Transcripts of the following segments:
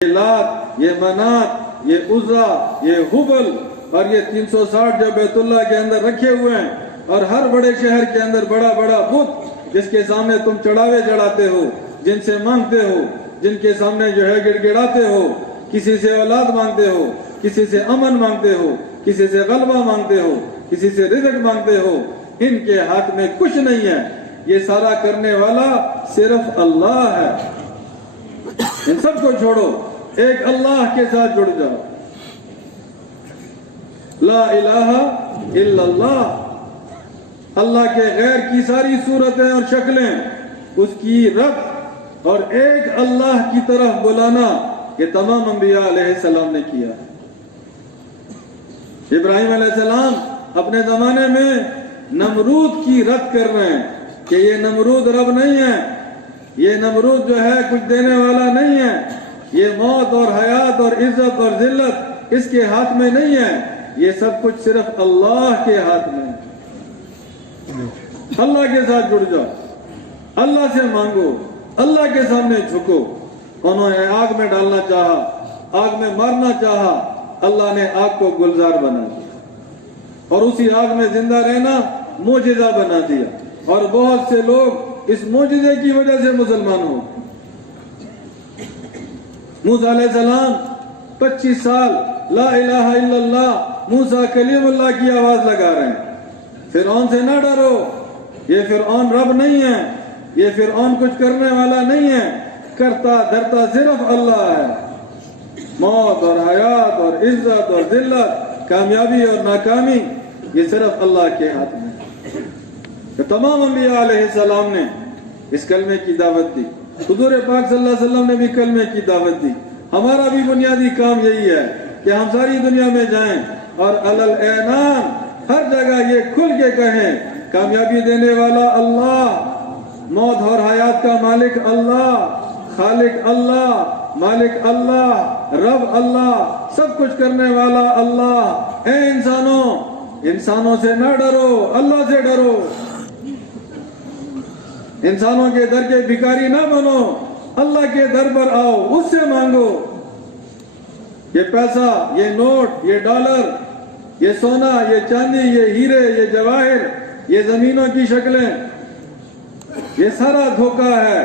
یہ لات، یہ منات، یہ عزا، یہ حبل اور یہ 360 جو بیت اللہ کے اندر رکھے ہوئے ہیں، اور ہر بڑے شہر کے اندر بڑا بڑا بت جس کے سامنے تم چڑھاوے چڑھاتے ہو، جن سے مانگتے ہو، جن کے سامنے جو ہے گڑ گڑاتے ہو، کسی سے اولاد مانگتے ہو، کسی سے امن مانگتے ہو، کسی سے غلبہ مانگتے ہو، کسی سے رزق مانگتے ہو، ان کے ہاتھ میں کچھ نہیں ہے۔ یہ سارا کرنے والا صرف اللہ ہے۔ ان سب کو چھوڑو، ایک اللہ کے ساتھ جڑ جاؤ۔ لا الہ الا اللہ، اللہ کے غیر کی ساری صورتیں اور شکلیں اس کی رب اور ایک اللہ کی طرف بلانا، یہ تمام انبیاء علیہ السلام نے کیا۔ ابراہیم علیہ السلام اپنے زمانے میں نمرود کی رد کر رہے ہیں کہ یہ نمرود رب نہیں ہے، یہ نمرود جو ہے کچھ دینے والا نہیں ہے، یہ موت اور حیات اور عزت اور ذلت اس کے ہاتھ میں نہیں ہے، یہ سب کچھ صرف اللہ کے ہاتھ میں ہے۔ اللہ کے ساتھ جڑ جاؤ، اللہ سے مانگو، اللہ کے سامنے جھکو۔ انہوں نے آگ میں ڈالنا چاہا، آگ میں مارنا چاہا، اللہ نے آگ کو گلزار بنا دیا اور اسی آگ میں زندہ رہنا معجزہ بنا دیا، اور بہت سے لوگ اس معجزے کی وجہ سے مسلمان ہو۔ موسیٰ علیہ السلام 25 سال لا الہ الا اللہ موسیٰ کلیم اللہ کی آواز لگا رہے ہیں۔ فرعون سے نہ ڈرو، یہ فرعون رب نہیں ہے، یہ فرعون کچھ کرنے والا نہیں ہے، کرتا دھرتا صرف اللہ ہے۔ موت اور حیات اور عزت اور ذلت، کامیابی اور ناکامی، یہ صرف اللہ کے ہاتھ میں ہے۔ تو تمام انبیاء علیہ السلام نے اس کلمے کی دعوت دی، حضور پاک صلی اللہ علیہ وسلم نے بھی کلمے کی دعوت دی۔ ہمارا بھی بنیادی کام یہی ہے کہ ہم ساری دنیا میں جائیں اور علل اعلان ہر جگہ یہ کھل کے کہیں، کامیابی دینے والا اللہ، موت اور حیات کا مالک اللہ، خالق اللہ، مالک اللہ، رب اللہ، سب کچھ کرنے والا اللہ۔ اے انسانوں، انسانوں سے نہ ڈرو، اللہ سے ڈرو۔ انسانوں کے در کے بھکاری نہ بنو، اللہ کے در پر آؤ، اس سے مانگو۔ یہ پیسہ، یہ نوٹ، یہ ڈالر، یہ سونا، یہ چاندی، یہ ہیرے، یہ جواہر، یہ زمینوں کی شکلیں، یہ سارا دھوکہ ہے۔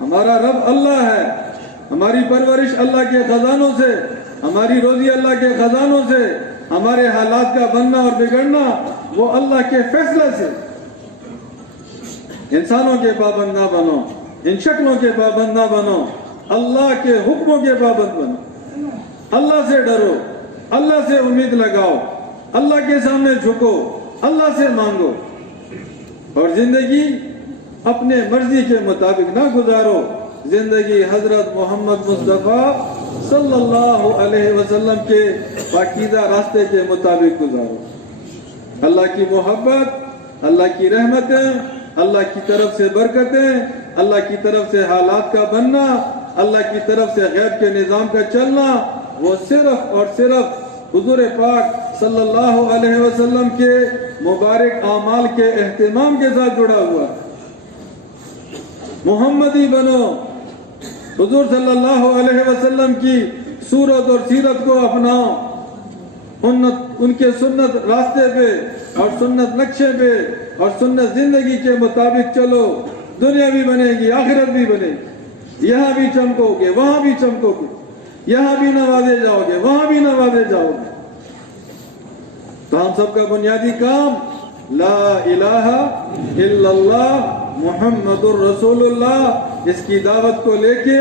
ہمارا رب اللہ ہے، ہماری پرورش اللہ کے خزانوں سے، ہماری روزی اللہ کے خزانوں سے، ہمارے حالات کا بننا اور بگڑنا وہ اللہ کے فیصلے سے۔ انسانوں کے پابند نہ بنو، ان شکلوں کے پابند نہ بنو، اللہ کے حکموں کے پابند بنو۔ اللہ سے ڈرو، اللہ سے امید لگاؤ، اللہ کے سامنے جھکو، اللہ سے مانگو، اور زندگی اپنے مرضی کے مطابق نہ گزارو، زندگی حضرت محمد مصطفیٰ صلی اللہ علیہ وسلم کے پاکیزہ راستے کے مطابق گزارو۔ اللہ کی محبت، اللہ کی رحمتیں، اللہ کی طرف سے برکتیں، اللہ کی طرف سے حالات کا بننا، اللہ کی طرف سے غیب کے نظام کا چلنا، وہ صرف اور صرف حضور پاک صلی اللہ علیہ وسلم کے مبارک اعمال کے اہتمام کے ساتھ جڑا ہوا۔ محمدی بنو، حضور صلی اللہ علیہ وسلم کی صورت اور سیرت کو اپناؤ، ان کے سنت راستے پہ اور سنت نقشے پہ اور سنت زندگی کے مطابق چلو، دنیا بھی بنے گی، آخرت بھی بنے گی، یہاں بھی چمکو گے، وہاں بھی چمکو گے، یہاں بھی نوازے جاؤ گے، وہاں بھی نوازے جاؤ گے۔ تو ہم سب کا بنیادی کام لا الہ الا اللہ محمد الرسول اللہ، اس کی دعوت کو لے کے،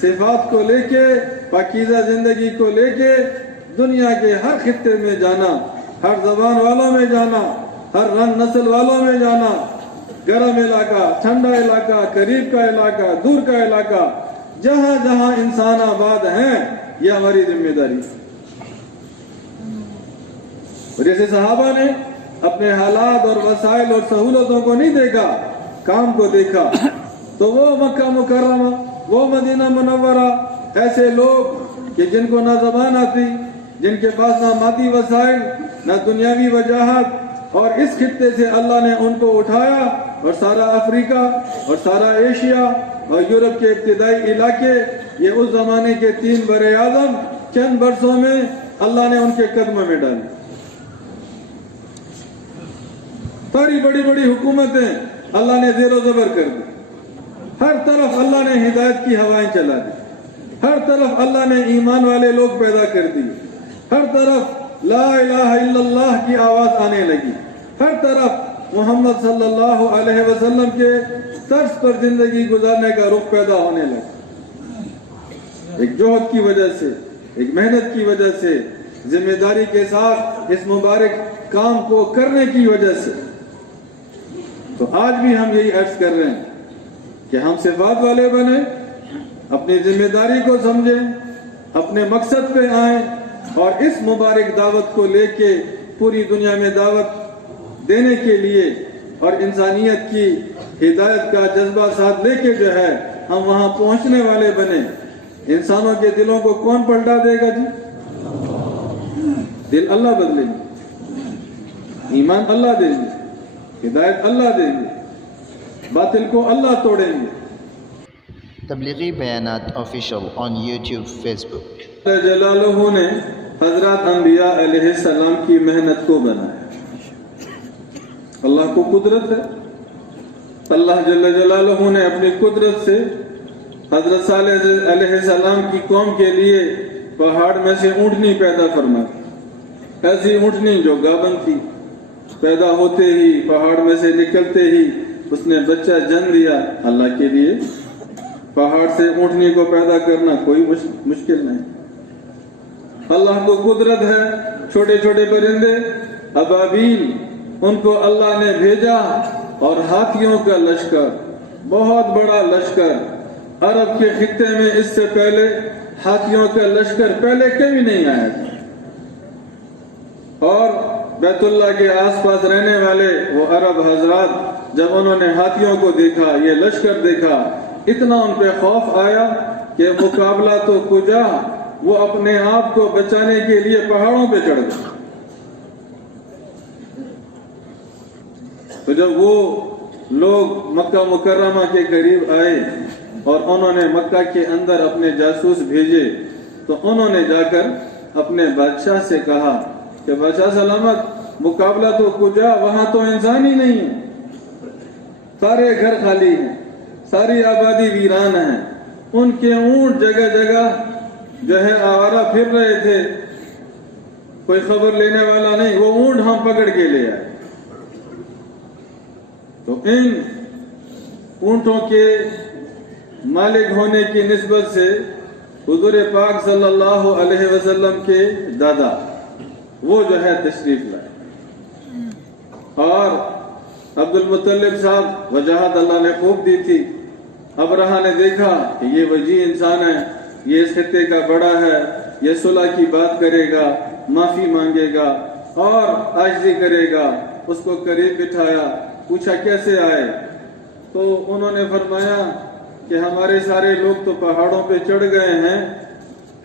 صفات کو لے کے، پاکیزہ زندگی کو لے کے دنیا کے ہر خطے میں جانا، ہر زبان والوں میں جانا، ہر رنگ نسل والوں میں جانا، گرم علاقہ، ٹھنڈا علاقہ، قریب کا علاقہ، دور کا علاقہ، جہاں جہاں انسان آباد ہیں، یہ ہماری ذمہ داری ہے۔ اور جیسے صحابہ نے اپنے حالات اور وسائل اور سہولتوں کو نہیں دیکھا، کام کو دیکھا، تو وہ مکہ مکرمہ، وہ مدینہ منورہ، ایسے لوگ کہ جن کو نہ زبان آتی، جن کے پاس نہ مادی وسائل، نہ دنیاوی وجاہت، اور اس خطے سے اللہ نے ان کو اٹھایا اور سارا افریقہ اور سارا ایشیا اور یورپ کے ابتدائی علاقے یہ اس زمانے کے 3 بر اعظم چند برسوں میں اللہ نے ان کے قدموں میں ڈالی. ساری بڑی بڑی حکومتیں اللہ نے زیر و زبر کر دی. ہر طرف اللہ نے ہدایت کی ہوائیں چلا دی. ہر طرف اللہ نے ایمان والے لوگ پیدا کر دی. ہر طرف لا الہ الا اللہ کی آواز آنے لگی. ہر طرف محمد صلی اللہ علیہ وسلم کے طرز پر زندگی گزارنے کا رخ پیدا ہونے لگا. ایک جوہد کی وجہ سے، ایک محنت کی وجہ سے، ذمہ داری کے ساتھ اس مبارک کام کو کرنے کی وجہ سے. تو آج بھی ہم یہی عرض کر رہے ہیں کہ ہم صفات والے بنیں، اپنی ذمہ داری کو سمجھیں، اپنے مقصد پہ آئیں اور اس مبارک دعوت کو لے کے پوری دنیا میں دعوت دینے کے لیے اور انسانیت کی ہدایت کا جذبہ ساتھ لے کے جو ہے ہم وہاں پہنچنے والے بنیں. انسانوں کے دلوں کو کون پلٹا دے گا جی؟ دل اللہ بدلیں گے، ایمان اللہ دیں گے، ہدایت اللہ دیں گے، باطل کو اللہ توڑیں گے. تبلیغی بیانات آفیشل آن یوٹیوب، فیس بک. جلالہ نے حضرات انبیاء علیہ السلام کی محنت کو بنایا. اللہ کو قدرت ہے. اللہ جل جلالہ نے اپنی قدرت سے حضرت صالح علیہ السلام کی قوم کے لیے پہاڑ میں سے اونٹنی پیدا فرمائی. ایسی اونٹنی جو گابن تھی، پیدا ہوتے ہی پہاڑ میں سے نکلتے ہی اس نے بچہ جنم لیا. اللہ کے لیے پہاڑ سے اونٹنی کو پیدا کرنا کوئی مشکل نہیں. اللہ کو قدرت ہے. چھوٹے چھوٹے پرندے ابابیل، ان کو اللہ نے بھیجا اور ہاتھیوں کا لشکر، بہت بڑا لشکر. عرب کے خطے میں اس سے پہلے ہاتھیوں کا لشکر پہلے کبھی نہیں آیا تھا. اور بیت اللہ کے آس پاس رہنے والے وہ عرب حضرات جب انہوں نے ہاتھیوں کو دیکھا، یہ لشکر دیکھا، اتنا ان پہ خوف آیا کہ مقابلہ تو کجا، وہ اپنے آپ کو بچانے کے لیے پہاڑوں پہ چڑھ گئے. تو جب وہ لوگ مکہ مکرمہ کے قریب آئے اور انہوں نے مکہ کے اندر اپنے جاسوس بھیجے، تو انہوں نے جا کر اپنے بادشاہ سے کہا کہ بادشاہ سلامت، مقابلہ تو کجا، وہاں تو انسان ہی نہیں ہے، سارے گھر خالی ہیں، ساری آبادی ویران ہیں، ان کے اونٹ جگہ جگہ جو ہے آوارہ پھر رہے تھے، کوئی خبر لینے والا نہیں. وہ اونٹ ہم پکڑ کے لے آئے. تو ان اونٹوں کے مالک ہونے کی نسبت سے حضور پاک صلی اللہ علیہ وسلم کے دادا وہ جو ہے تشریف لائے. اور عبد المطلب صاحب وجاہت اللہ نے خوب دی تھی. ابرہہ نے دیکھا کہ یہ وجیح انسان ہے، یہ اس خطے کا بڑا ہے، یہ صلح کی بات کرے گا، معافی مانگے گا اور عاجزی کرے گا. اس کو قریب بٹھایا، پوچھا کیسے آئے؟ تو انہوں نے فرمایا کہ ہمارے سارے لوگ تو پہاڑوں پہ چڑھ گئے ہیں،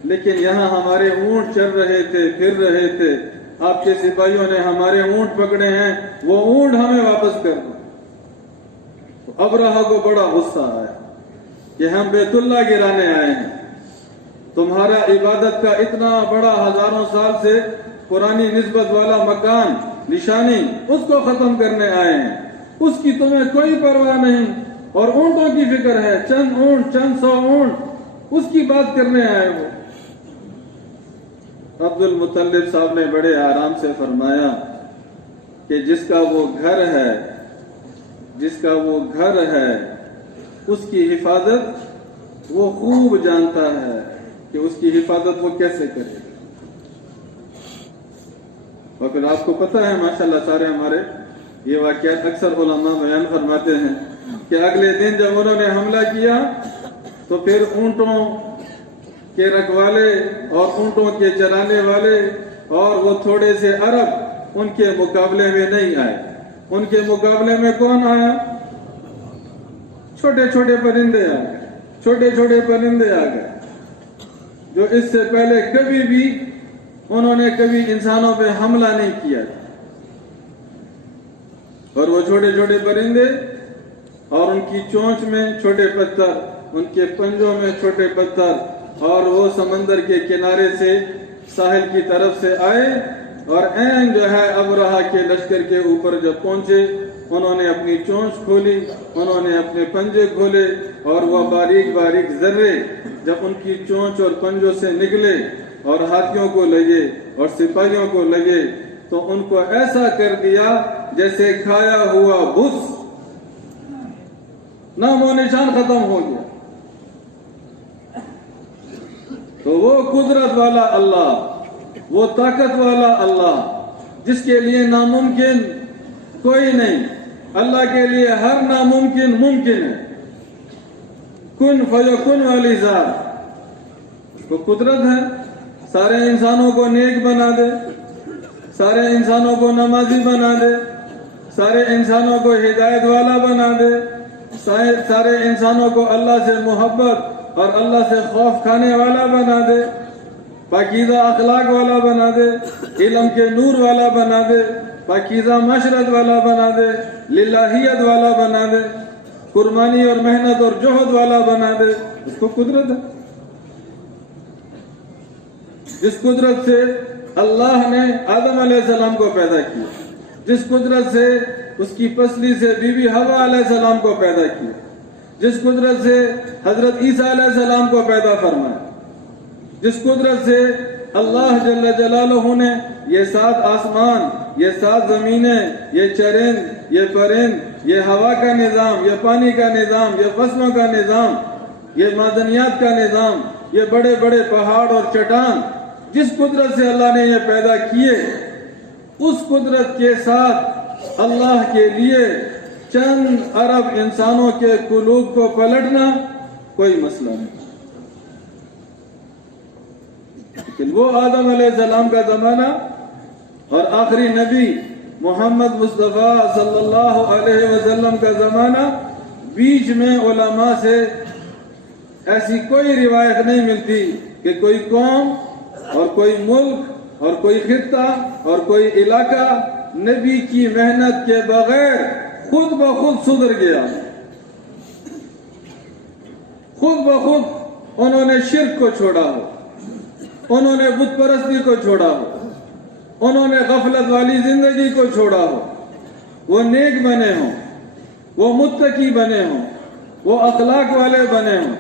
لیکن یہاں ہمارے اونٹ چل رہے تھے، پھر رہے تھے. آپ کے سپاہیوں نے ہمارے اونٹ پکڑے ہیں، وہ اونٹ ہمیں واپس کر دو. تو ابرہہ کو بڑا غصہ آیا کہ ہم بیت اللہ گرانے آئے ہیں، تمہارا عبادت کا اتنا بڑا ہزاروں سال سے پرانی نسبت والا مکان، نشانی، اس کو ختم کرنے آئے ہیں. اس کی تمہیں کوئی پرواہ نہیں اور اونٹوں کی فکر ہے، چند اونٹ، چند 100 اونٹ، اس کی بات کرنے آئے وہ. عبد المطلب صاحب نے بڑے آرام سے فرمایا کہ جس کا وہ گھر ہے، جس کا وہ گھر ہے، اس کی حفاظت وہ خوب جانتا ہے کہ اس کی حفاظت وہ کیسے کرے. اور پھر آپ کو پتہ ہے ماشاءاللہ سارے ہمارے یہ واقعات اکثر علماء بیان فرماتے ہیں کہ اگلے دن جب انہوں نے حملہ کیا تو پھر اونٹوں کے رکھوالے اور اونٹوں کے چرانے والے اور وہ تھوڑے سے عرب ان کے مقابلے میں نہیں آئے. ان کے مقابلے میں کون آیا؟ چھوٹے چھوٹے پرندے آ گئے. چھوٹے چھوٹے پرندے آ گئے جو اس سے پہلے کبھی بھی انہوں نے کبھی انسانوں پہ حملہ نہیں کیا. اور وہ چھوٹے چھوٹے پرندے اور ان کی چونچ میں چھوٹے پتھر ان کے پنجوں میں چھوٹے پتھر، اور وہ سمندر کے کنارے سے ساحل کی طرف سے آئے اور عین جو ہے ابرہہ کے لشکر کے اوپر جب پہنچے، انہوں نے اپنی چونچ کھولی، انہوں نے اپنے پنجے کھولے، اور وہ باریک باریک ذرے جب ان کی چونچ اور پنجوں سے نکلے اور ہاتھیوں کو لگے اور سپاہیوں کو لگے تو ان کو ایسا کر دیا جیسے کھایا ہوا بھس، نام و نشان ختم ہو گیا۔ تو وہ قدرت والا اللہ، وہ طاقت والا اللہ جس کے لیے ناممکن کوئی نہیں، اللہ کے لیے ہر ناممکن ممکن ہے۔ کن فیکن والی ذات، وہ قدرت ہے، سارے انسانوں کو نیک بنا دے، سارے انسانوں کو نمازی بنا دے، سارے انسانوں کو ہدایت والا بنا دے، سارے انسانوں کو اللہ سے محبت اور اللہ سے خوف کھانے والا بنا دے، پاکیزہ اخلاق والا بنا دے، علم کے نور والا بنا دے، پاکیزہ معاشرت والا بنا دے، للہیت والا بنا دے، قربانی اور محنت اور جہد والا بنا دے، اس کو قدرت ہے۔ جس قدرت سے اللہ نے آدم علیہ السلام کو پیدا کیا، جس قدرت سے اس کی پسلی سے بی بی حوا علیہ السلام کو پیدا کیا، جس قدرت سے حضرت عیسیٰ علیہ السلام کو پیدا فرمایا، جس قدرت سے اللہ جل جلالہ نے یہ 7 آسمان، یہ 7 زمینیں، یہ چرند، یہ پرند، یہ ہوا کا نظام، یہ پانی کا نظام، یہ فصلوں کا نظام، یہ معدنیات کا نظام، یہ بڑے بڑے پہاڑ اور چٹان، جس قدرت سے اللہ نے یہ پیدا کیے، اس قدرت کے ساتھ اللہ کے لیے چند ارب انسانوں کے قلوب کو پلٹنا کوئی مسئلہ نہیں۔ لیکن وہ آدم علیہ السلام کا زمانہ اور آخری نبی محمد مصطفیٰ صلی اللہ علیہ وسلم کا زمانہ، بیچ میں علماء سے ایسی کوئی روایت نہیں ملتی کہ کوئی قوم اور کوئی ملک اور کوئی خطہ اور کوئی علاقہ نبی کی محنت کے بغیر خود بخود سدھر گیا۔ خود بخود انہوں نے شرک کو چھوڑا ہو، انہوں نے بت پرستی کو چھوڑا ہو، انہوں نے غفلت والی زندگی کو چھوڑا ہو، وہ نیک بنے ہوں، وہ متقی بنے ہوں، وہ اخلاق والے بنے ہوں،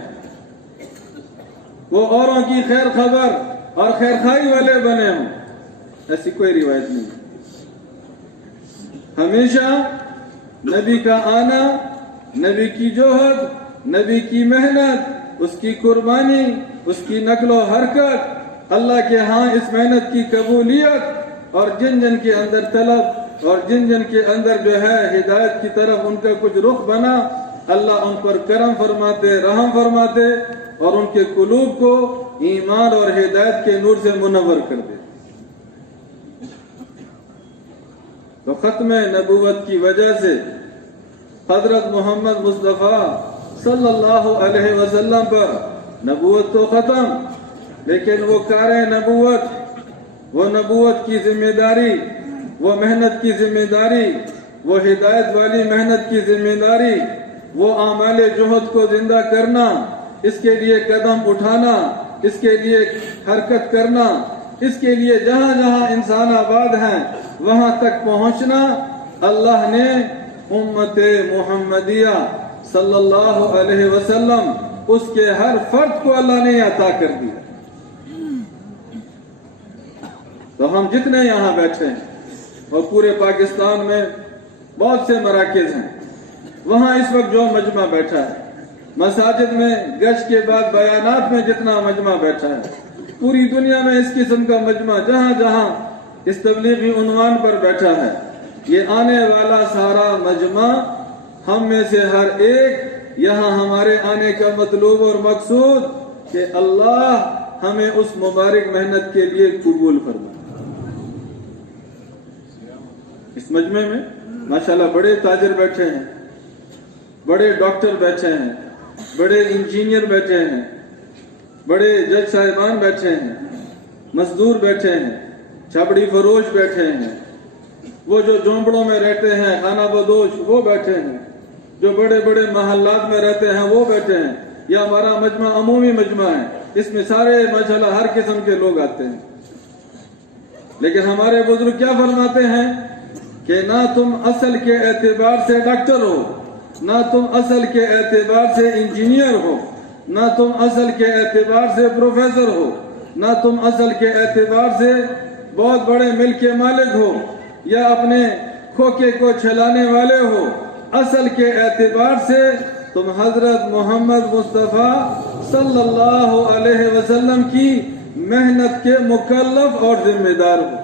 وہ اوروں کی خیر خبر اور خیر خواہی والے بنے ہوں، ایسی کوئی روایت نہیں۔ ہمیشہ نبی کا آنا، نبی کی جوہد، نبی کی محنت، اس کی قربانی، اس کی نقل و حرکت، اللہ کے ہاں اس محنت کی قبولیت، اور جن جن کے اندر طلب اور جن جن کے اندر جو ہے ہدایت کی طرف ان کا کچھ رخ بنا، اللہ ان پر کرم فرماتے، رحم فرماتے، اور ان کے قلوب کو ایمان اور ہدایت کے نور سے منور کر دے۔ تو ختم نبوت کی وجہ سے حضرت محمد مصطفیٰ صلی اللہ علیہ وسلم پر نبوت تو ختم، لیکن وہ کار نبوت، وہ نبوت کی ذمہ داری، وہ محنت کی ذمہ داری، وہ ہدایت والی محنت کی ذمہ داری، وہ اعمال جہد کو زندہ کرنا، اس کے لیے قدم اٹھانا، اس کے لیے حرکت کرنا، اس کے لیے جہاں جہاں انسان آباد ہیں وہاں تک پہنچنا، اللہ نے امت محمدیہ صلی اللہ علیہ وسلم، اس کے ہر فرد کو اللہ نے عطا کر دیا۔ تو ہم جتنے یہاں بیٹھے ہیں اور پورے پاکستان میں بہت سے مراکز ہیں، وہاں اس وقت جو مجمع بیٹھا ہے، مساجد میں گشت کے بعد بیانات میں جتنا مجمع بیٹھا ہے، پوری دنیا میں اس قسم کا مجمع جہاں جہاں اس تبلیغی عنوان پر بیٹھا ہے، یہ آنے والا سارا مجمع، ہم میں سے ہر ایک یہاں ہمارے آنے کا مطلوب اور مقصود کہ اللہ ہمیں اس مبارک محنت کے لیے قبول فرمائے۔ اس مجمع میں ماشاءاللہ بڑے تاجر بیٹھے ہیں، بڑے ڈاکٹر بیٹھے ہیں، بڑے انجینئر بیٹھے ہیں، بڑے جج صاحبان بیٹھے ہیں، مزدور بیٹھے ہیں، چھپڑی فروش بیٹھے ہیں، وہ جو جھونپڑوں میں رہتے ہیں خانہ بدوش وہ بیٹھے ہیں، جو بڑے بڑے محلات میں رہتے ہیں وہ بیٹھے ہیں، یہ ہمارا مجمع عمومی مجمع ہے، اس میں سارے ماشاءاللہ ہر قسم کے لوگ آتے ہیں، لیکن ہمارے بزرگ کیا فرماتے ہیں کہ نہ تم اصل کے اعتبار سے ڈاکٹر ہو، نہ تم اصل کے اعتبار سے انجینئر ہو، نہ تم اصل کے اعتبار سے پروفیسر ہو، نہ تم اصل کے اعتبار سے بہت بڑے مل کے مالک ہو یا اپنے کھوکے کو چھلانے والے ہو، اصل کے اعتبار سے تم حضرت محمد مصطفیٰ صلی اللہ علیہ وسلم کی محنت کے مکلف اور ذمہ دار ہو۔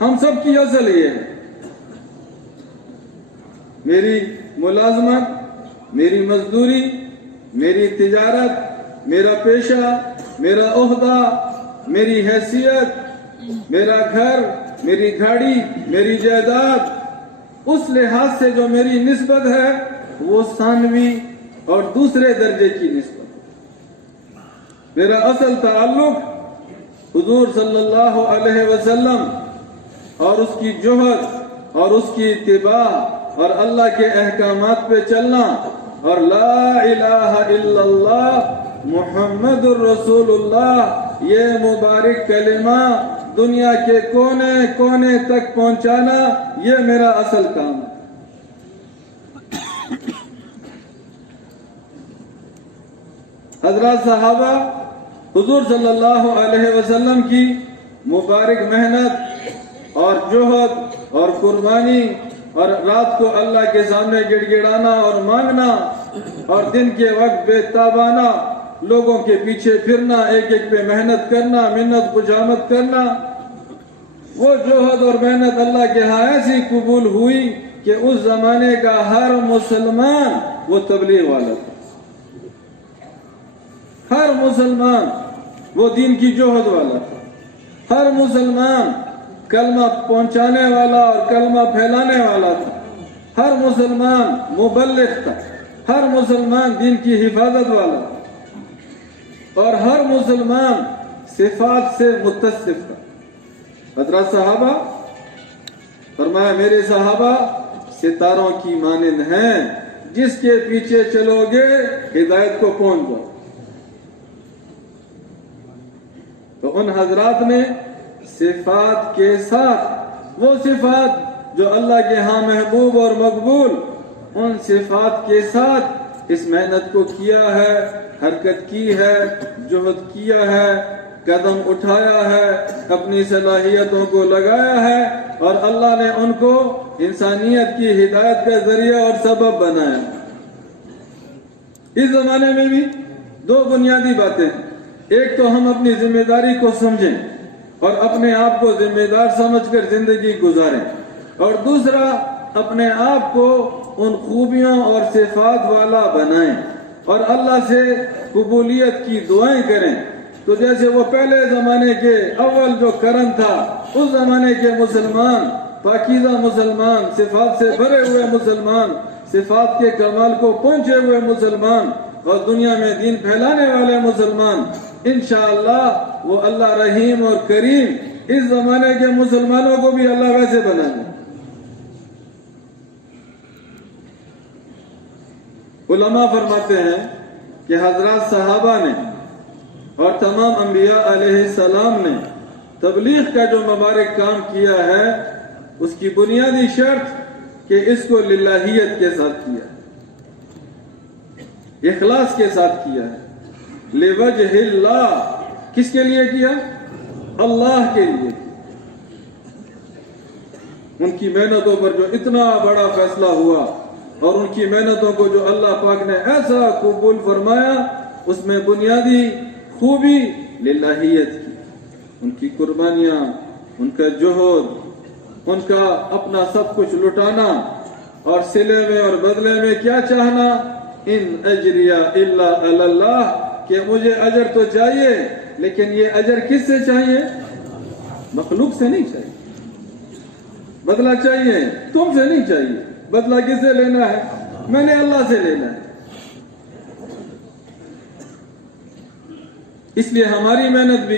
ہم سب کی اصل یہ ہے، میری ملازمت، میری مزدوری، میری تجارت، میرا پیشہ، میرا عہدہ، میری حیثیت، میرا گھر، میری گاڑی، میری جائیداد، اس لحاظ سے جو میری نسبت ہے وہ ثانوی اور دوسرے درجے کی نسبت ہے۔ میرا اصل تعلق حضور صلی اللہ علیہ وسلم اور اس کی جوہد اور اس کی اتباع اور اللہ کے احکامات پہ چلنا اور لا الہ الا اللہ محمد الرسول اللہ یہ مبارک کلمہ دنیا کے کونے کونے تک پہنچانا، یہ میرا اصل کام ہے۔ حضرات صحابہ حضور صلی اللہ علیہ وسلم کی مبارک محنت اور جوہد اور قربانی اور رات کو اللہ کے سامنے گڑ گڑانا اور مانگنا اور دن کے وقت بے تابانہ لوگوں کے پیچھے پھرنا، ایک ایک پہ محنت کرنا، منت خوشامد کرنا، وہ جوہد اور محنت اللہ کے ہاں ایسی قبول ہوئی کہ اس زمانے کا ہر مسلمان وہ تبلیغ والا تھا، ہر مسلمان وہ دین کی جوہد والا تھا، ہر مسلمان کلمہ پہنچانے والا اور کلمہ پھیلانے والا تھا، ہر مسلمان مبلغ تھا، ہر مسلمان دین کی حفاظت والا تھا، اور ہر مسلمان صفات سے متصف تھا۔ حضرات صحابہ فرمایا میرے صحابہ ستاروں کی مانند ہیں، جس کے پیچھے چلو گے ہدایت کو پہنچ جاؤ۔ تو ان حضرات نے صفات کے ساتھ، وہ صفات جو اللہ کے ہاں محبوب اور مقبول، ان صفات کے ساتھ اس محنت کو کیا ہے، حرکت کی ہے، جہد کیا ہے، قدم اٹھایا ہے، اپنی صلاحیتوں کو لگایا ہے، اور اللہ نے ان کو انسانیت کی ہدایت کا ذریعہ اور سبب بنایا۔ اس زمانے میں بھی دو بنیادی باتیں ہیں، ایک تو ہم اپنی ذمہ داری کو سمجھیں اور اپنے آپ کو ذمہ دار سمجھ کر زندگی گزاریں، اور دوسرا اپنے آپ کو ان خوبیوں اور صفات والا بنائیں اور اللہ سے قبولیت کی دعائیں کریں۔ تو جیسے وہ پہلے زمانے کے اول جو قرن تھا، اس زمانے کے مسلمان، پاکیزہ مسلمان، صفات سے بھرے ہوئے مسلمان، صفات کے کمال کو پہنچے ہوئے مسلمان اور دنیا میں دین پھیلانے والے مسلمان، انشاءاللہ وہ اللہ رحیم اور کریم اس زمانے کے مسلمانوں کو بھی اللہ ویسے بنا دے۔ علماء فرماتے ہیں کہ حضرات صحابہ نے اور تمام انبیاء علیہ السلام نے تبلیغ کا جو مبارک کام کیا ہے، اس کی بنیادی شرط کہ اس کو للہیت کے ساتھ کیا ہے، اخلاص کے ساتھ کیا ہے، لوجہ اللہ، کس کے لیے کیا؟ اللہ کے لیے۔ ان کی محنتوں پر جو اتنا بڑا فیصلہ ہوا اور ان کی محنتوں کو جو اللہ پاک نے ایسا قبول فرمایا، اس میں بنیادی خوبی للہیت کی، ان کی قربانیاں، ان کا جوہد، ان کا اپنا سب کچھ لٹانا اور صلے میں اور بدلے میں کیا چاہنا، ان اجریہ الا علی اللہ، کہ مجھے اجر تو چاہیے لیکن یہ اجر کس سے چاہیے؟ مخلوق سے نہیں چاہیے، بدلہ چاہیے تم سے نہیں چاہیے، بدلہ کس سے لینا ہے؟ میں نے اللہ سے لینا ہے۔ اس لیے ہماری محنت بھی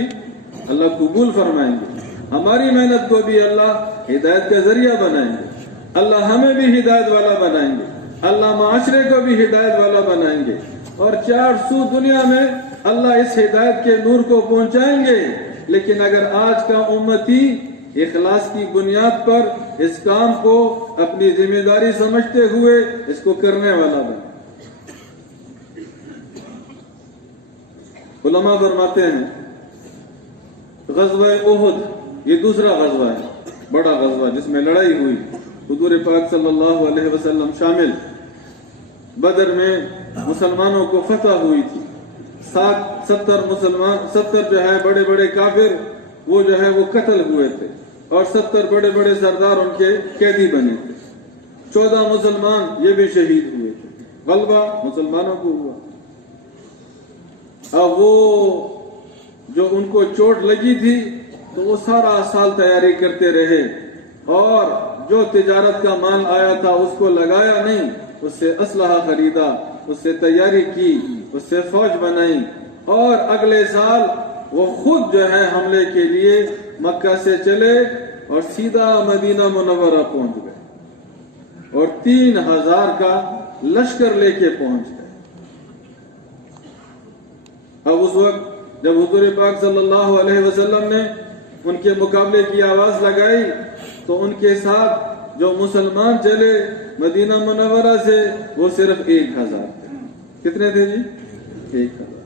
اللہ قبول فرمائیں گے، ہماری محنت کو بھی اللہ ہدایت کا ذریعہ بنائیں گے، اللہ ہمیں بھی ہدایت والا بنائیں گے، اللہ معاشرے کو بھی ہدایت والا بنائیں گے، اور 400 دنیا میں اللہ اس ہدایت کے نور کو پہنچائیں گے۔ لیکن اگر آج کا امتی اخلاص کی بنیاد پر اس کام کو اپنی ذمہ داری سمجھتے ہوئے اس کو کرنے والا بنے۔ علماء فرماتے ہیں غزوہ احد یہ دوسرا غزوہ ہے، بڑا غزوہ جس میں لڑائی ہوئی، حضور پاک صلی اللہ علیہ وسلم شامل۔ بدر میں مسلمانوں کو فتح ہوئی تھی، 70 جو ہے بڑے بڑے کافر وہ جو ہے وہ قتل ہوئے تھے، اور 70 بڑے بڑے سردار ان کے قیدی بنے تھے، 14 مسلمان یہ بھی شہید ہوئے تھے، غلبہ مسلمانوں کو ہوا۔ اب وہ جو ان کو چوٹ لگی تھی تو وہ سارا سال تیاری کرتے رہے، اور جو تجارت کا مال آیا تھا اس کو لگایا نہیں، اس سے اسلحہ خریدا، اس سے تیاری کی، اس سے فوج بنائی، اور اگلے سال وہ خود جو ہے حملے کے لیے مکہ سے چلے اور سیدھا مدینہ منورہ پہنچ گئے، اور 3000 کا لشکر لے کے پہنچ گئے۔ اب اس وقت جب حضور پاک صلی اللہ علیہ وسلم نے ان کے مقابلے کی آواز لگائی تو ان کے ساتھ جو مسلمان چلے مدینہ منورہ سے وہ صرف 1000 تھے۔ کتنے تھے جی؟ 1000۔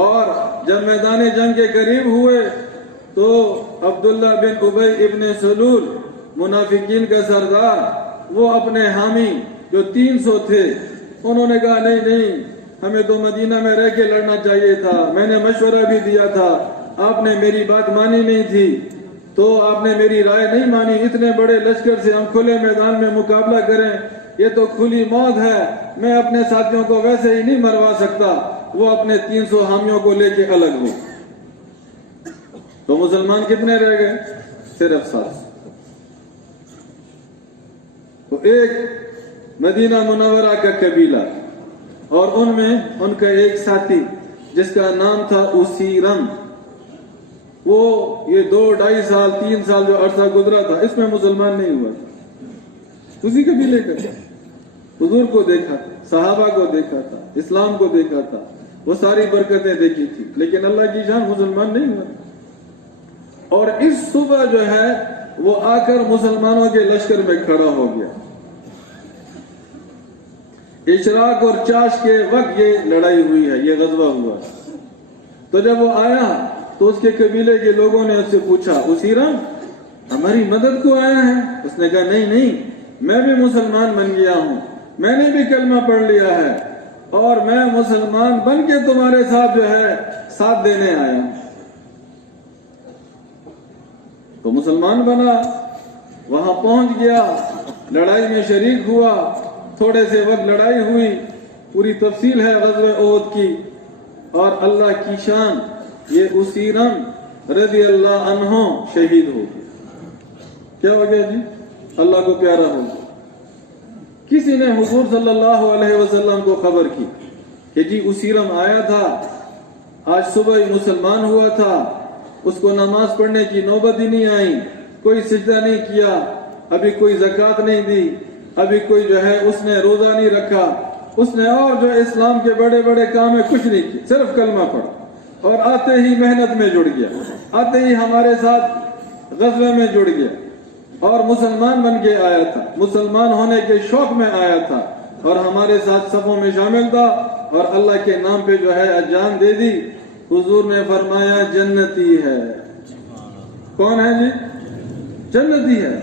اور جب میدان جنگ کے قریب ہوئے تو عبداللہ بن ابی ابن سلول منافقین کا سردار، وہ اپنے حامی جو 300 تھے، انہوں نے کہا نہیں نہیں، ہمیں تو مدینہ میں رہ کے لڑنا چاہیے تھا، میں نے مشورہ بھی دیا تھا، آپ نے میری بات مانی نہیں تھی، تو آپ نے میری رائے نہیں مانی، اتنے بڑے لشکر سے ہم کھلے میدان میں مقابلہ کریں، یہ تو کھلی موت ہے، میں اپنے ساتھیوں کو ویسے ہی نہیں مروا سکتا، وہ اپنے 300 حامیوں کو لے کے الگ ہو۔ تو مسلمان کتنے رہ گئے؟ صرف 700۔ تو ایک مدینہ منورہ کا قبیلہ، اور ان میں ان کا ایک ساتھی جس کا نام تھا اسیرم، وہ یہ 2-2.5 سال 3 سال جو عرصہ گزرا تھا اس میں مسلمان نہیں ہوا تھا، اسی قبیلے کا حضور کو دیکھا تھا، صحابہ کو دیکھا تھا، اسلام کو دیکھا تھا، وہ ساری برکتیں دیکھی تھی، لیکن اللہ کی جان مسلمان نہیں ہوا۔ اور اس صبح جو ہے وہ آ کر مسلمانوں کے لشکر میں کھڑا ہو گیا۔ اشراق اور چاش کے وقت یہ لڑائی ہوئی ہے، یہ غزوہ ہوا۔ تو جب وہ آیا تو اس کے قبیلے کے لوگوں نے اس سے پوچھا، اسیرم ہماری مدد کو آیا ہے؟ اس نے کہا نہیں نہیں، میں بھی مسلمان بن گیا ہوں، میں نے بھی کلمہ پڑھ لیا ہے، اور میں مسلمان بن کے تمہارے ساتھ جو ہے ساتھ دینے آیا ہوں۔ تو مسلمان بنا، وہاں پہنچ گیا، لڑائی میں شریک ہوا، تھوڑے سے وقت لڑائی ہوئی، پوری تفصیل ہے غزوہ احد کی، اور اللہ کی شان یہ اسیرم رضی اللہ عنہ شہید ہو گیا۔ کیا ہو گیا جی؟ اللہ کو پیارا ہو گیا۔ کسی نے حضور صلی اللہ علیہ وسلم کو خبر کی کہ جی اسیرم آیا تھا، آج صبح ہی مسلمان ہوا تھا، اس کو نماز پڑھنے کی نوبت ہی نہیں آئی، کوئی سجدہ نہیں کیا، ابھی کوئی زکوٰۃ نہیں دی، ابھی کوئی جو ہے اس نے روزہ نہیں رکھا، اس نے اور جو اسلام کے بڑے بڑے کام میں کچھ نہیں کیا، صرف کلمہ پڑھا، اور آتے ہی محنت میں جڑ گیا، آتے ہی ہمارے ساتھ غزوے میں جڑ گیا، اور مسلمان بن کے آیا تھا، مسلمان ہونے کے شوق میں آیا تھا، اور ہمارے ساتھ صفوں میں شامل تھا، اور اللہ کے نام پہ جو ہے جان دے دی۔ حضور نے فرمایا جنتی ہے۔ کون ہے جی؟ جنتی ہے۔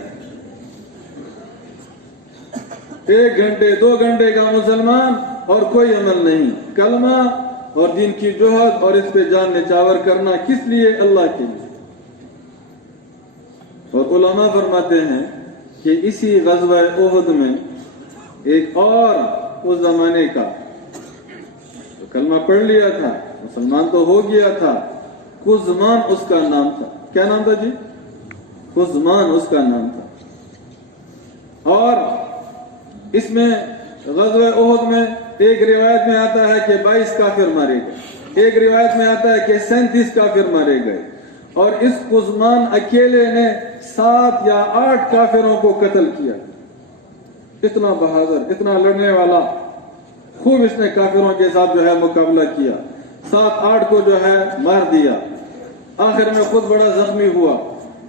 1 گھنٹے 2 گھنٹے کا مسلمان اور کوئی عمل نہیں، کلمہ اور دین کی جوہد اور اس پہ جان نچاور کرنا، کس لیے؟ اللہ کے لیے۔ اور علماء فرماتے ہیں کہ اسی غزوہ احد میں ایک اور اس زمانے کا جو کلمہ پڑھ لیا تھا، مسلمان تو ہو گیا تھا، قزمان اس کا نام تھا۔ کیا نام تھا جی؟ قزمان اس کا نام تھا۔ اور اس میں غزوہ احد میں ایک روایت میں آتا ہے کہ 22 کافر مارے گئے، ایک روایت میں آتا ہے کہ 37 کافر مارے گئے، اور اس قزمان اکیلے نے 7 یا 8 کافروں کو قتل کیا۔ اتنا بہادر، اتنا لڑنے والا، خوب اس نے کافروں کے ساتھ جو ہے مقابلہ کیا، 7-8 کو جو ہے مار دیا، آخر میں خود بڑا زخمی ہوا۔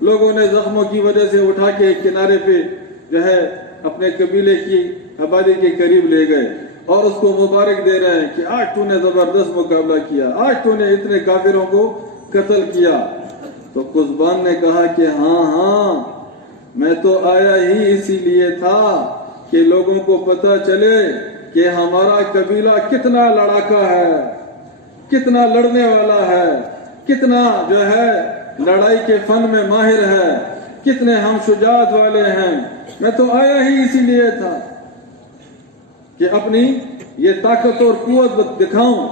لوگوں نے زخموں کی وجہ سے اٹھا کے کنارے پہ جو ہے اپنے قبیلے کی آبادی کے قریب لے گئے اور اس کو مبارک دے رہے ہیں کہ آج تو نے زبردست مقابلہ کیا، آج تو نے اتنے کافروں کو قتل کیا۔ تو قزبان نے کہا کہ ہاں میں تو آیا ہی اسی لیے تھا کہ لوگوں کو پتہ چلے کہ ہمارا قبیلہ کتنا لڑاکا ہے، کتنا لڑنے والا ہے، کتنا جو ہے لڑائی کے فن میں ماہر ہے، کتنے ہم شجاعت والے ہیں۔ میں تو آیا ہی اسی لیے تھا کہ اپنی یہ طاقت اور قوت دکھاؤں،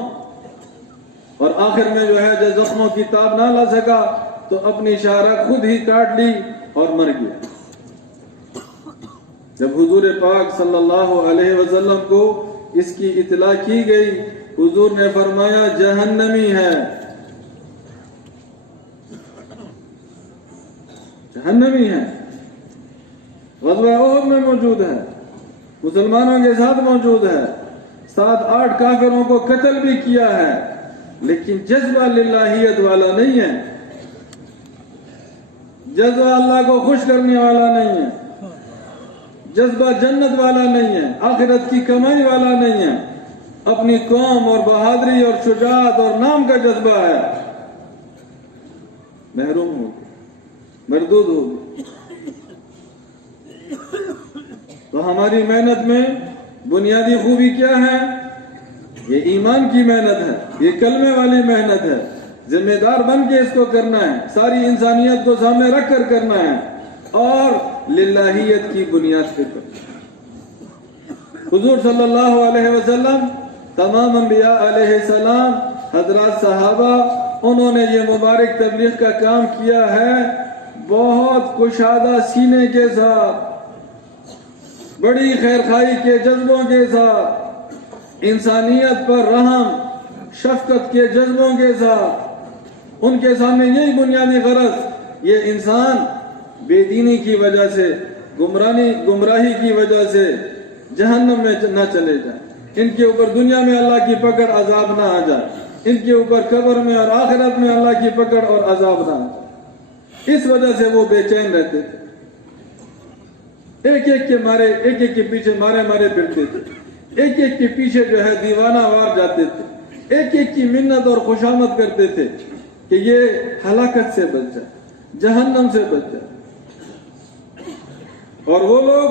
اور آخر میں جو ہے جب زخموں کی تاب نہ لا سکا تو اپنی شاہراہ خود ہی کاٹ لی اور مر گیا۔ جب حضور پاک صلی اللہ علیہ وسلم کو اس کی اطلاع کی گئی، حضور نے فرمایا جہنمی ہے، جہنمی ہے۔ غزوہ احد میں موجود ہے، مسلمانوں کے ساتھ موجود ہے، 7-8 کافروں کو قتل بھی کیا ہے، لیکن جذبہ للہیت والا نہیں ہے، جذبہ اللہ کو خوش کرنے والا نہیں ہے، جذبہ جنت والا نہیں ہے، آخرت کی کمائی والا نہیں ہے، اپنی قوم اور بہادری اور شجاعت اور نام کا جذبہ ہے، محروم ہو گیا، مردود ہو گیا۔ تو ہماری محنت میں بنیادی خوبی کیا ہے؟ یہ ایمان کی محنت ہے، یہ کلمے والی محنت ہے، ذمہ دار بن کے اس کو کرنا ہے، ساری انسانیت کو سامنے رکھ کر کرنا ہے، اور للہیت کی بنیاد پہ کرنا ہے۔ حضور صلی اللہ علیہ وسلم، تمام انبیاء علیہ السلام، حضرات صحابہ، انہوں نے یہ مبارک تبلیغ کا کام کیا ہے بہت کشادہ سینے کے ساتھ، بڑی خیرخواہی کے جذبوں کے ساتھ، انسانیت پر رحم شفقت کے جذبوں کے ساتھ۔ ان کے سامنے یہی بنیادی غرض، یہ انسان بے دینی کی وجہ سے، گمراہی کی وجہ سے جہنم میں نہ چلے جائیں، ان کے اوپر دنیا میں اللہ کی پکڑ عذاب نہ آ جائے، ان کے اوپر قبر میں اور آخرت میں اللہ کی پکڑ اور عذاب نہ آ جائے۔ اس وجہ سے وہ بے چین رہتے تھے، ایک ایک کے پیچھے مارے پھرتے تھے، ایک ایک کے پیچھے جو ہے دیوانہ وار جاتے تھے، ایک ایک کی منت اور خوشامد کرتے تھے کہ یہ ہلاکت سے بچ جائے، جہنم سے بچ جائے۔ اور وہ لوگ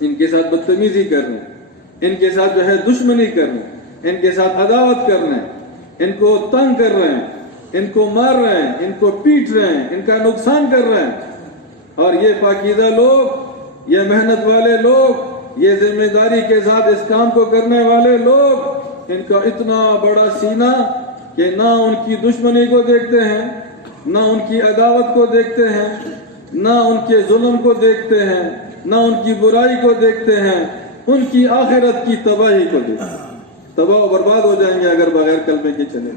ان کے ساتھ بدتمیزی کر رہے ہیں، ان کے ساتھ جو ہے دشمنی کر رہے ہیں، ان کے ساتھ عداوت کر رہے ہیں، ان کو تنگ کر رہے ہیں، ان کو مار رہے ہیں، ان کو پیٹ رہے ہیں، ان کا نقصان کر رہے ہیں۔ اور یہ پاکیزہ لوگ، یہ محنت والے لوگ، یہ ذمہ داری کے ساتھ اس کام کو کرنے والے لوگ، ان کا اتنا بڑا سینہ کہ نہ ان کی دشمنی کو دیکھتے ہیں، نہ ان کی عداوت کو دیکھتے ہیں، نہ ان کے ظلم کو دیکھتے ہیں، نہ ان کی برائی کو دیکھتے ہیں، ان کی آخرت کی تباہی کو دیکھتے ہیں۔ تباہ و برباد ہو جائیں گے اگر بغیر کلمے کے چلے۔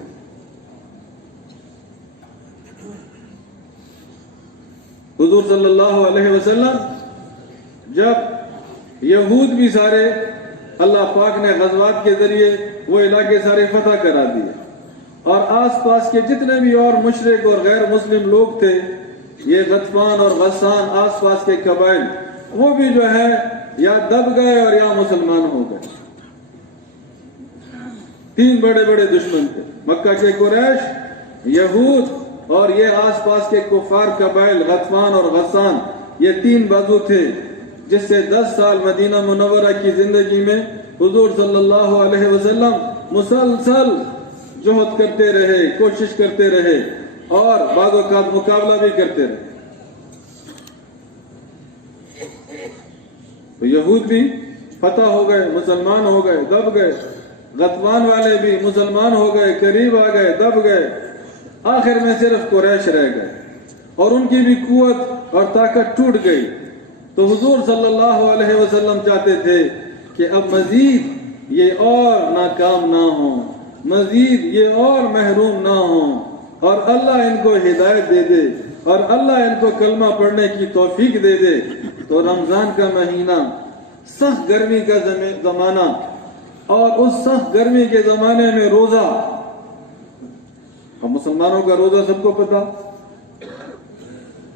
حضور صلی اللہ علیہ وسلم، جب یہود بھی سارے اللہ پاک نے غزوات کے ذریعے وہ علاقے سارے فتح کرا دیے، اور آس پاس کے جتنے بھی اور مشرک اور غیر مسلم لوگ تھے، یہ غطفان اور غسان آس پاس کے قبائل، وہ بھی جو ہے یا دب گئے اور یا مسلمان ہو گئے۔ 3 بڑے بڑے دشمن تھے، مکہ کے قریش، یہود، اور یہ آس پاس کے کفار قبائل غطفان اور غسان، یہ 3 بازو تھے جس سے 10 سال مدینہ منورہ کی زندگی میں حضور صلی اللہ علیہ وسلم مسلسل جہد کرتے رہے، کوشش کرتے رہے، اور بعض اوقات مقابلہ بھی کرتے رہے۔ تو یہود بھی فتح ہو گئے، مسلمان ہو گئے، دب گئے، غطفان والے بھی مسلمان ہو گئے، قریب آ گئے، دب گئے، آخر میں صرف قریش رہ گئے، اور ان کی بھی قوت اور طاقت ٹوٹ گئی۔ تو حضور صلی اللہ علیہ وسلم چاہتے تھے کہ اب مزید یہ اور ناکام نہ ہوں، مزید یہ اور محروم نہ ہوں، اور اللہ ان کو ہدایت دے دے، اور اللہ ان کو کلمہ پڑھنے کی توفیق دے دے۔ تو رمضان کا مہینہ سخت گرمی کا زمانہ، اور اس سخت گرمی کے زمانے میں روزہ، ہم مسلمانوں کا روزہ سب کو پتا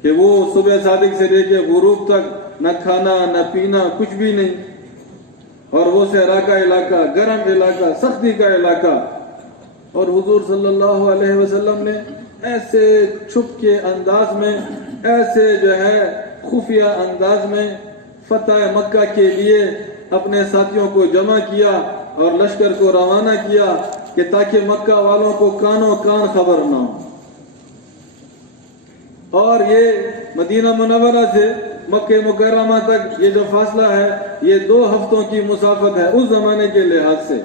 کہ وہ صبح صادق سے لے کے غروب تک نہ کھانا نہ پینا، کچھ بھی نہیں، اور وہ صحرا کا علاقہ، گرم علاقہ، سختی کا علاقہ، اور حضور صلی اللہ علیہ وسلم نے ایسے چھپ کے انداز میں، ایسے جو ہے خفیہ انداز میں فتح مکہ کے لیے اپنے ساتھیوں کو جمع کیا اور لشکر کو روانہ کیا کہ تاکہ مکہ والوں کو کانوں کان خبر نہ ہو۔ اور یہ مدینہ منورہ سے مکہ مکرمہ تک یہ جو فاصلہ ہے یہ 2 ہفتوں کی مسافت ہے اس زمانے کے لحاظ سے،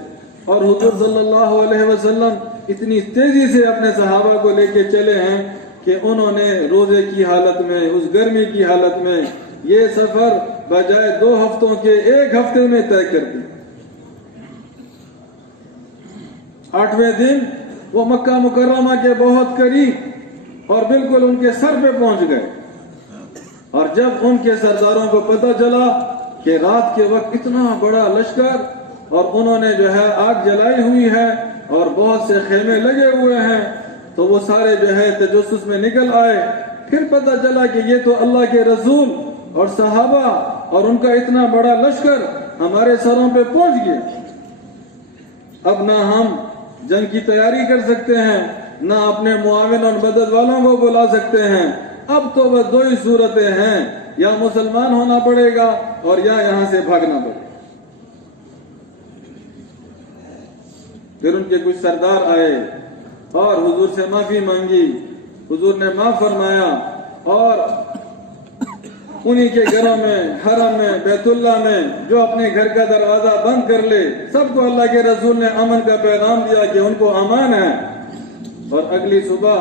اور حضور صلی اللہ علیہ وسلم اتنی تیزی سے اپنے صحابہ کو لے کے چلے ہیں کہ انہوں نے روزے کی حالت میں، اس گرمی کی حالت میں یہ سفر بجائے 2 ہفتوں کے 1 ہفتے میں طے کر دی۔ 8ویں دن وہ مکہ مکرمہ کے بہت قریب اور بالکل ان کے سر پہ پہنچ گئے، اور جب ان کے سرداروں کو پتہ چلا کہ رات کے وقت اتنا بڑا لشکر اور انہوں نے جو ہے آگ جلائی ہوئی ہے اور بہت سے خیمے لگے ہوئے ہیں، تو وہ سارے جو ہے تجسس میں نکل آئے۔ پھر پتہ چلا کہ یہ تو اللہ کے رسول اور صحابہ اور ان کا اتنا بڑا لشکر ہمارے سروں پہ پہنچ گیا۔ اب نہ ہم جنگ کی تیاری کر سکتے ہیں، نہ اپنے معاون اور مدد والوں کو بلا سکتے ہیں، اب تو بس 2 ہی صورتیں ہیں، یا مسلمان ہونا پڑے گا اور یا یہاں سے بھاگنا پڑے گا۔ پھر ان کے کچھ سردار آئے اور حضور سے معافی مانگی، حضور نے معاف فرمایا، اور انہی کے گھروں میں، حرم میں، بیت اللہ میں جو اپنے گھر کا دروازہ بند کر لے، سب کو اللہ کے رسول نے امن کا پیغام دیا کہ ان کو امان ہے۔ اور اگلی صبح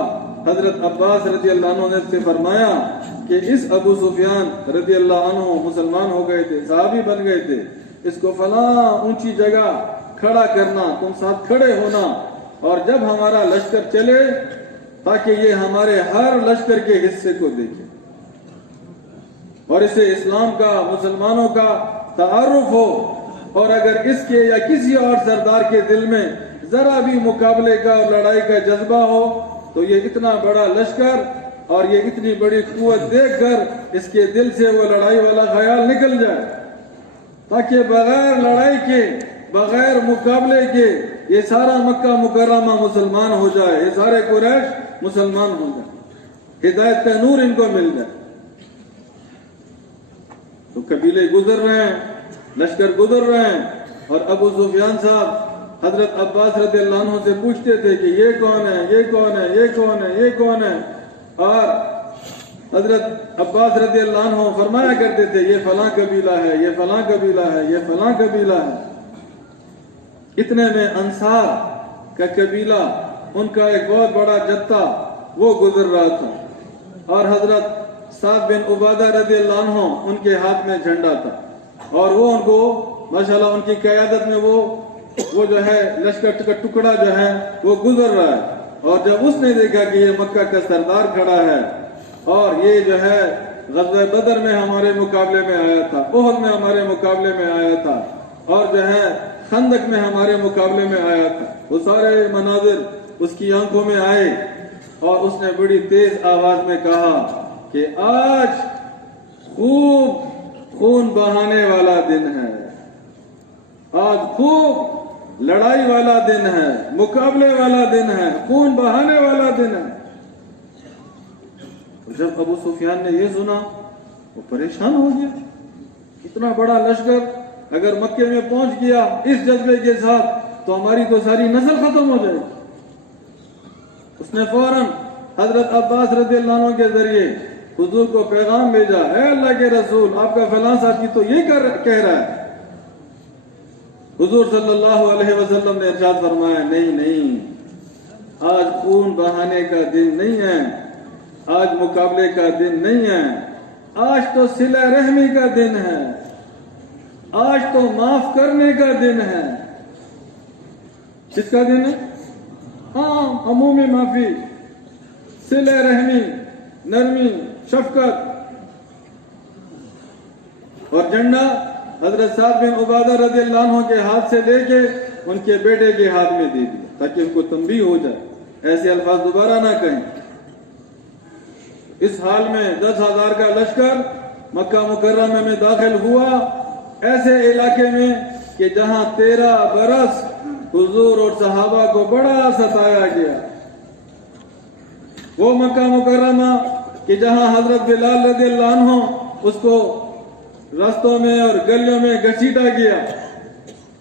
حضرت عباس رضی اللہ عنہ نے سے فرمایا کہ اس ابو سفیان رضی اللہ عنہ مسلمان ہو گئے تھے، صحابی بن گئے تھے، اس کو فلاں اونچی جگہ کھڑا کرنا، تم ساتھ کھڑے ہونا، اور جب ہمارا لشکر چلے تاکہ یہ ہمارے ہر لشکر کے حصے کو دیکھے اور اسے اسلام کا، مسلمانوں کا تعارف ہو، اور اگر اس کے یا کسی اور سردار کے دل میں ذرا بھی مقابلے کا اور لڑائی کا جذبہ ہو تو یہ اتنا بڑا لشکر اور یہ اتنی بڑی قوت دیکھ کر اس کے دل سے وہ لڑائی والا خیال نکل جائے، تاکہ بغیر لڑائی کے، بغیر مقابلے کے یہ سارا مکہ مکرمہ مسلمان ہو جائے، یہ سارے قریش مسلمان ہو جائے، ہدایت کا نور ان کو مل جائے۔ تو قبیلے گزر رہے ہیں، لشکر گزر رہے ہیں، اور ابو سفیان صاحب حضرت عباس رضی اللہ عنہ سے پوچھتے تھے کہ یہ کون ہے، یہ کون ہے، یہ کون ہے، یہ کون ہے، اور حضرت عباس رضی اللہ عنہ فرمایا کرتے تھے یہ فلاں قبیلہ ہے، یہ فلاں قبیلہ ہے، یہ فلاں قبیلہ ہے۔ اتنے میں انصار کا قبیلہ، ان کا ایک بہت بڑا جتھا وہ گزر رہا تھا، اور حضرت سعد بن عبادہ رضی اللہ عنہ ان کے ہاتھ میں جھنڈا تھا، اور وہ ان کو ماشاءاللہ ان کی قیادت میں وہ جو ہے لشکر کا ٹکڑا جو ہے وہ گزر رہا ہے، اور جب اس نے دیکھا کہ یہ مکہ کا سردار کھڑا ہے اور یہ جو ہے غزوہ بدر میں ہمارے مقابلے میں آیا تھا، احد میں ہمارے مقابلے میں آیا تھا، اور جو ہے خندق میں ہمارے مقابلے میں آیا تھا، وہ سارے مناظر اس کی آنکھوں میں آئے، اور اس نے بڑی تیز آواز میں کہا کہ آج خوب خون بہانے والا دن ہے، آج خوب لڑائی والا دن ہے، مقابلے والا دن ہے، خون بہانے والا دن ہے۔ جب ابو سفیان نے یہ سنا وہ پریشان ہو گیا، اتنا بڑا لشکر اگر مکے میں پہنچ گیا اس جذبے کے ساتھ تو ہماری تو ساری نسل ختم ہو جائے گی۔ اس نے فوراً حضرت عباس رضی اللہ عنہ کے ذریعے حضور کو پیغام بھیجا، اے اللہ کے رسول آپ کا فلاں ساتھی تو یہ کہہ رہا ہے۔ حضور صلی اللہ علیہ وسلم نے ارشاد فرمایا نہیں، آج خون بہانے کا دن نہیں ہے، آج مقابلے کا دن نہیں ہے، آج تو صلہ رحمی کا دن ہے، آج تو معاف کرنے کا دن ہے۔ کس کا دن ہے؟ ہاں، عمومی معافی، صلہ رحمی، نرمی، شفقت، اور جھنڈا حضرت سعد بن عبادہ رضی اللہ عنہ کے ہاتھ سے لے کے ان کے بیٹے کے ہاتھ میں دے دیا تاکہ ان کو تنبیہ ہو جائے، ایسے الفاظ دوبارہ نہ کہیں۔ اس حال میں 10,000 کا لشکر مکہ مکرمہ میں داخل ہوا، ایسے علاقے میں کہ جہاں 13 برس حضور اور صحابہ کو بڑا ستایا گیا، وہ مکہ مکرمہ کہ جہاں حضرت بلال رضی اللہ عنہ اس کو راستوں میں اور گلیوں میں گھسیٹا گیا،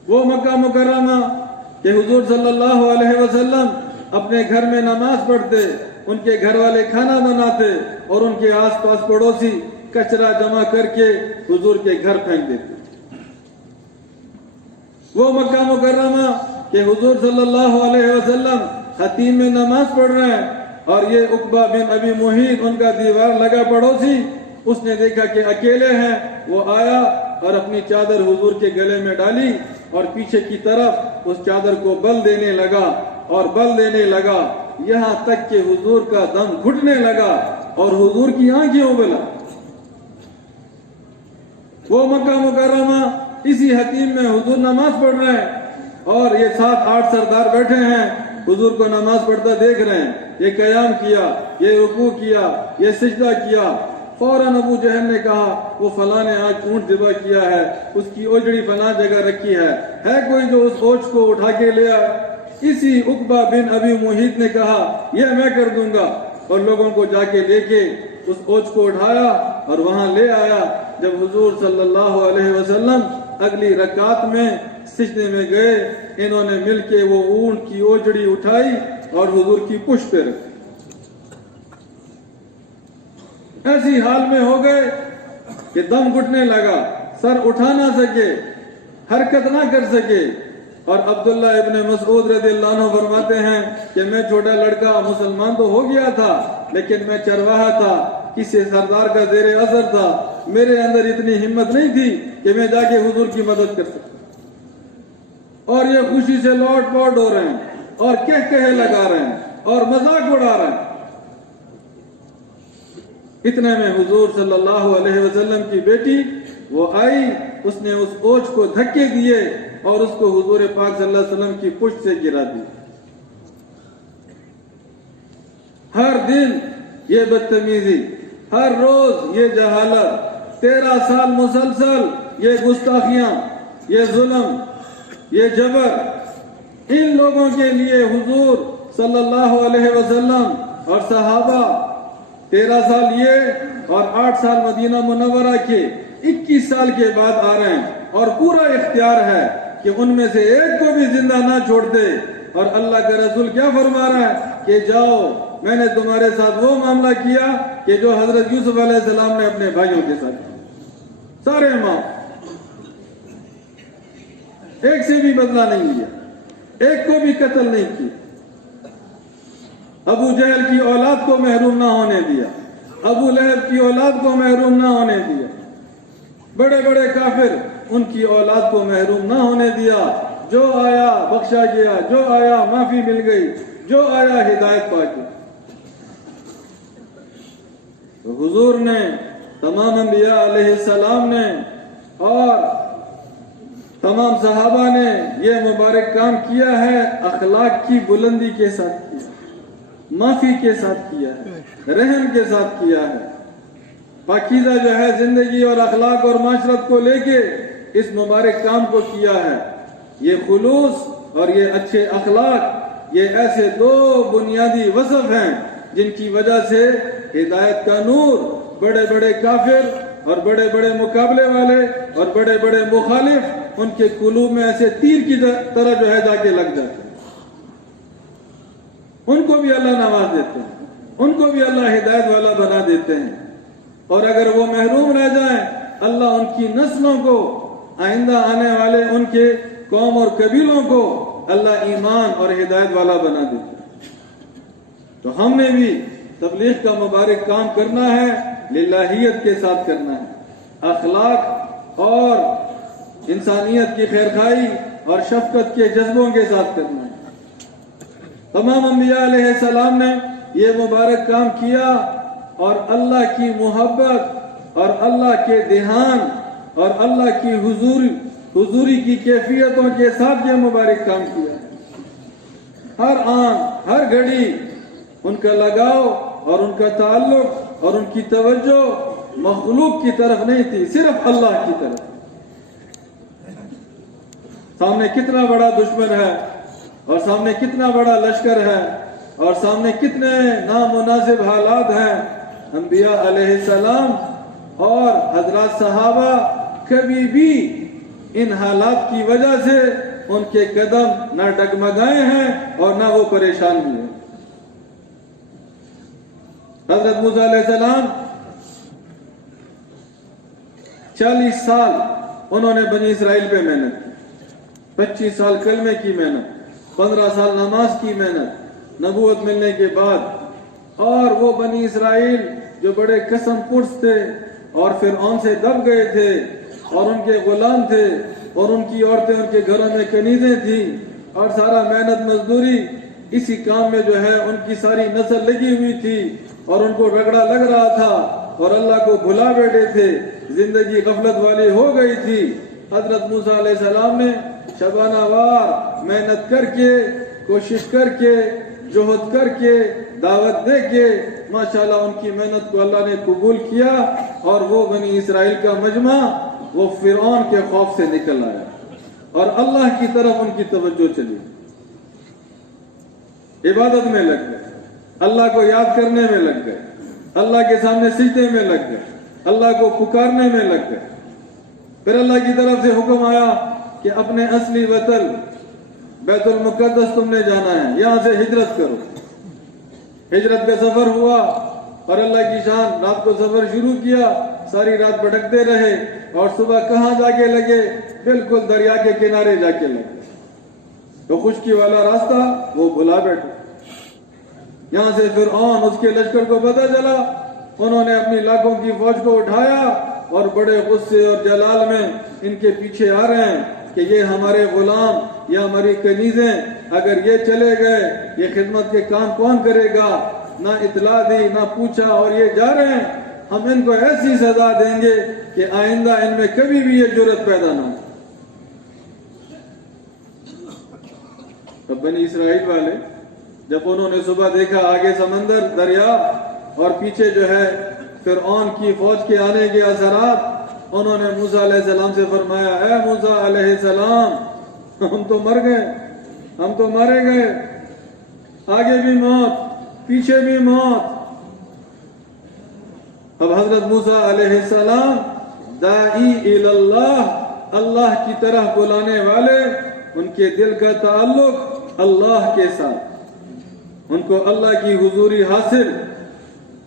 وہ مکہ مکرمہ کہ حضور صلی اللہ علیہ وسلم اپنے گھر میں نماز پڑھتے، ان کے گھر والے کھانا بناتے اور ان کے آس پاس پڑوسی کچرا جمع کر کے حضور کے گھر پھینک دیتے، وہ مکہ مکرمہ کہ حضور صلی اللہ علیہ وسلم خطیم میں نماز پڑھ رہے ہیں اور یہ عقبہ بن ابی معیط ان کا دیوار لگا پڑوسی، اس نے دیکھا کہ اکیلے ہیں، وہ آیا اور اپنی چادر حضور کے گلے میں ڈالی اور پیچھے کی طرف اس چادر کو بل دینے لگا اور بل دینے لگا، یہاں تک کہ حضور کا دم گھٹنے لگا اور حضور کی آنکھیں ابلا۔ وہ مکہ مکرمہ اسی حتیم میں حضور نماز پڑھ رہے ہیں اور یہ 7-8 سردار بیٹھے ہیں، حضور کو نماز پڑھتا دیکھ رہے ہیں، یہ قیام کیا، یہ رکوع کیا، یہ سجدہ کیا۔ فوراً ابو جہل نے کہا وہ فلاں نے آج اونٹ ذبح کیا ہے، اس کی اوجڑی فلاں جگہ رکھی ہے کوئی جو اس اوچ کو اٹھا کے لے آئے؟ اسی عقبہ بن ابی معیط نے کہا یہ میں کر دوں گا، اور لوگوں کو جا کے لے کے اس اوچ کو اٹھایا اور وہاں لے آیا۔ جب حضور صلی اللہ علیہ وسلم اگلی رکعت میں سجدے میں گئے، انہوں نے مل کے وہ اونٹ کی اوجڑی اٹھائی اور حضور کی پشت پہ رکھی۔ ایسی حال میں ہو گئے کہ دم گھٹنے لگا، سر اٹھا نہ سکے، حرکت نہ کر سکے۔ اور عبداللہ ابن مسعود رضی اللہ عنہ فرماتے ہیں کہ میں چھوٹا لڑکا مسلمان تو ہو گیا تھا لیکن میں چرواہا تھا، کسی سردار کا زیر اثر تھا، میرے اندر اتنی ہمت نہیں تھی کہ میں جا کے حضور کی مدد کر سکتا۔ اور یہ خوشی سے لوٹ پوٹ ہو رہے ہیں اور کہے لگا رہے ہیں اور مذاق اڑا رہے ہیں۔ اتنے میں حضور صلی اللہ علیہ وسلم کی بیٹی وہ آئی، اس نے اس اوچ کو دھکے دیے اور اس کو حضور پاک صلی اللہ علیہ وسلم کی پشت سے گرا دی۔ ہر دن یہ بدتمیزی، ہر روز یہ جہالت، 13 سال مسلسل یہ گستاخیاں، یہ ظلم، یہ جبر، ان لوگوں کے لیے حضور صلی اللہ علیہ وسلم اور صحابہ 13 سال یہ اور 8 سال مدینہ منورہ کے 21 سال کے بعد آ رہے ہیں اور پورا اختیار ہے کہ ان میں سے ایک کو بھی زندہ نہ چھوڑتے۔ اور اللہ کا رسول کیا فرما رہا ہے کہ جاؤ، میں نے تمہارے ساتھ وہ معاملہ کیا کہ جو حضرت یوسف علیہ السلام نے اپنے بھائیوں کے ساتھ کیا، سارے معاف، ایک سے بھی بدلہ نہیں لیا، ایک کو بھی قتل نہیں کیا، ابو جہل کی اولاد کو محروم نہ ہونے دیا، ابو لہب کی اولاد کو محروم نہ ہونے دیا، بڑے بڑے کافر ان کی اولاد کو محروم نہ ہونے دیا، جو آیا بخشا گیا، جو آیا معافی مل گئی، جو آیا ہدایت پا کے۔ تو حضور نے، تمام انبیاء علیہ السلام نے اور تمام صحابہ نے یہ مبارک کام کیا ہے، اخلاق کی بلندی کے ساتھ کیا، معافی کے ساتھ کیا ہے، رحم کے ساتھ کیا ہے، پاکیزہ جو ہے زندگی اور اخلاق اور معاشرت کو لے کے اس مبارک کام کو کیا ہے۔ یہ خلوص اور یہ اچھے اخلاق، یہ ایسے 2 بنیادی وصف ہیں جن کی وجہ سے ہدایت کا نور بڑے بڑے کافر اور بڑے بڑے مقابلے والے اور بڑے بڑے مخالف ان کے قلوب میں ایسے تیر کی طرح جو ہے جا کے لگ جاتے ہیں۔ ان کو بھی اللہ نواز دیتے ہیں، ان کو بھی اللہ ہدایت والا بنا دیتے ہیں، اور اگر وہ محروم رہ جائیں اللہ ان کی نسلوں کو، آئندہ آنے والے ان کے قوم اور قبیلوں کو اللہ ایمان اور ہدایت والا بنا دیتے ہیں۔ تو ہم نے بھی تبلیغ کا مبارک کام کرنا ہے، للہیت کے ساتھ کرنا ہے، اخلاق اور انسانیت کی خیرخواہی اور شفقت کے جذبوں کے ساتھ کرنا ہے۔ تمام انبیاء علیہ السلام نے یہ مبارک کام کیا اور اللہ کی محبت اور اللہ کے دھیان اور اللہ کی حضوری کی کیفیتوں کے ساتھ یہ مبارک کام کیا. ہر آن ہر گھڑی ان کا لگاؤ اور ان کا تعلق اور ان کی توجہ مخلوق کی طرف نہیں تھی، صرف اللہ کی طرف. سامنے کتنا بڑا دشمن ہے اور سامنے کتنا بڑا لشکر ہے اور سامنے کتنے نامناسب حالات ہیں. انبیاء علیہ السلام اور حضرات صحابہ کبھی بھی ان حالات کی وجہ سے ان کے قدم نہ ڈگمگائے ہیں اور نہ وہ پریشان ہوئے. حضرت موسیٰ علیہ السلام 40 سال انہوں نے بنی اسرائیل پہ محنت کی. 25 سال کلمے کی محنت، 15 سال نماز کی محنت نبوت ملنے کے بعد. اور وہ بنی اسرائیل جو بڑے قسم پرس تھے اور فرعون سے دب گئے تھے اور ان کے غلام تھے اور ان کی عورتیں ان کے گھروں میں کنیزیں تھیں اور سارا محنت مزدوری اسی کام میں جو ہے ان کی ساری نسل لگی ہوئی تھی اور ان کو رگڑا لگ رہا تھا اور اللہ کو بھلا بیٹھے تھے، زندگی غفلت والی ہو گئی تھی. حضرت موسیٰ علیہ السلام نے شبانہ وار محنت کر کے، کوشش کر کے، جہد کر کے، دعوت دے کے ماشاءاللہ ان کی محنت کو اللہ نے قبول کیا اور وہ بنی اسرائیل کا مجمع وہ فرعون کے خوف سے نکل آیا اور اللہ کی طرف ان کی توجہ چلی. عبادت میں لگ گئے، اللہ کو یاد کرنے میں لگ گئے، اللہ کے سامنے سجدے میں لگ گئے، اللہ کو پکارنے میں لگ گئے. پھر اللہ کی طرف سے حکم آیا کہ اپنے اصلی وطن بیت المقدس تم نے جانا ہے، یہاں سے ہجرت کرو. ہجرت کا سفر ہوا اور اللہ کی شان رات کو سفر شروع کیا. ساری رات بھٹکتے رہے اور صبح کہاں جا کے لگے؟ بالکل دریا کے کنارے جا کے لگے. تو خشکی والا راستہ وہ بھلا بیٹھے. یہاں سے فرعون اس کے لشکر کو پتہ چلا، انہوں نے اپنی لاکھوں کی فوج کو اٹھایا اور بڑے غصے اور جلال میں ان کے پیچھے آ رہے ہیں کہ یہ ہمارے غلام یا ہماری کنیزیں اگر یہ چلے گئے یہ خدمت کے کام کون کرے گا؟ نہ اطلاع دی نہ پوچھا اور یہ جا رہے ہیں. ہم ان کو ایسی سزا دیں گے کہ آئندہ ان میں کبھی بھی یہ جرت پیدا نہ ہو. تب بنی اسرائیل والے جب انہوں نے صبح دیکھا آگے سمندر دریا اور پیچھے جو ہے فرعون کی فوج کے آنے کے اثرات، انہوں نے موسیٰ علیہ السلام سے فرمایا، اے موسیٰ علیہ السلام ہم تو مر گئے، ہم تو مارے گئے، آگے بھی موت پیچھے بھی موت. اب حضرت موسیٰ علیہ السلام داعی اللہ، اللہ کی طرف بلانے والے، ان کے دل کا تعلق اللہ کے ساتھ، ان کو اللہ کی حضوری حاصل،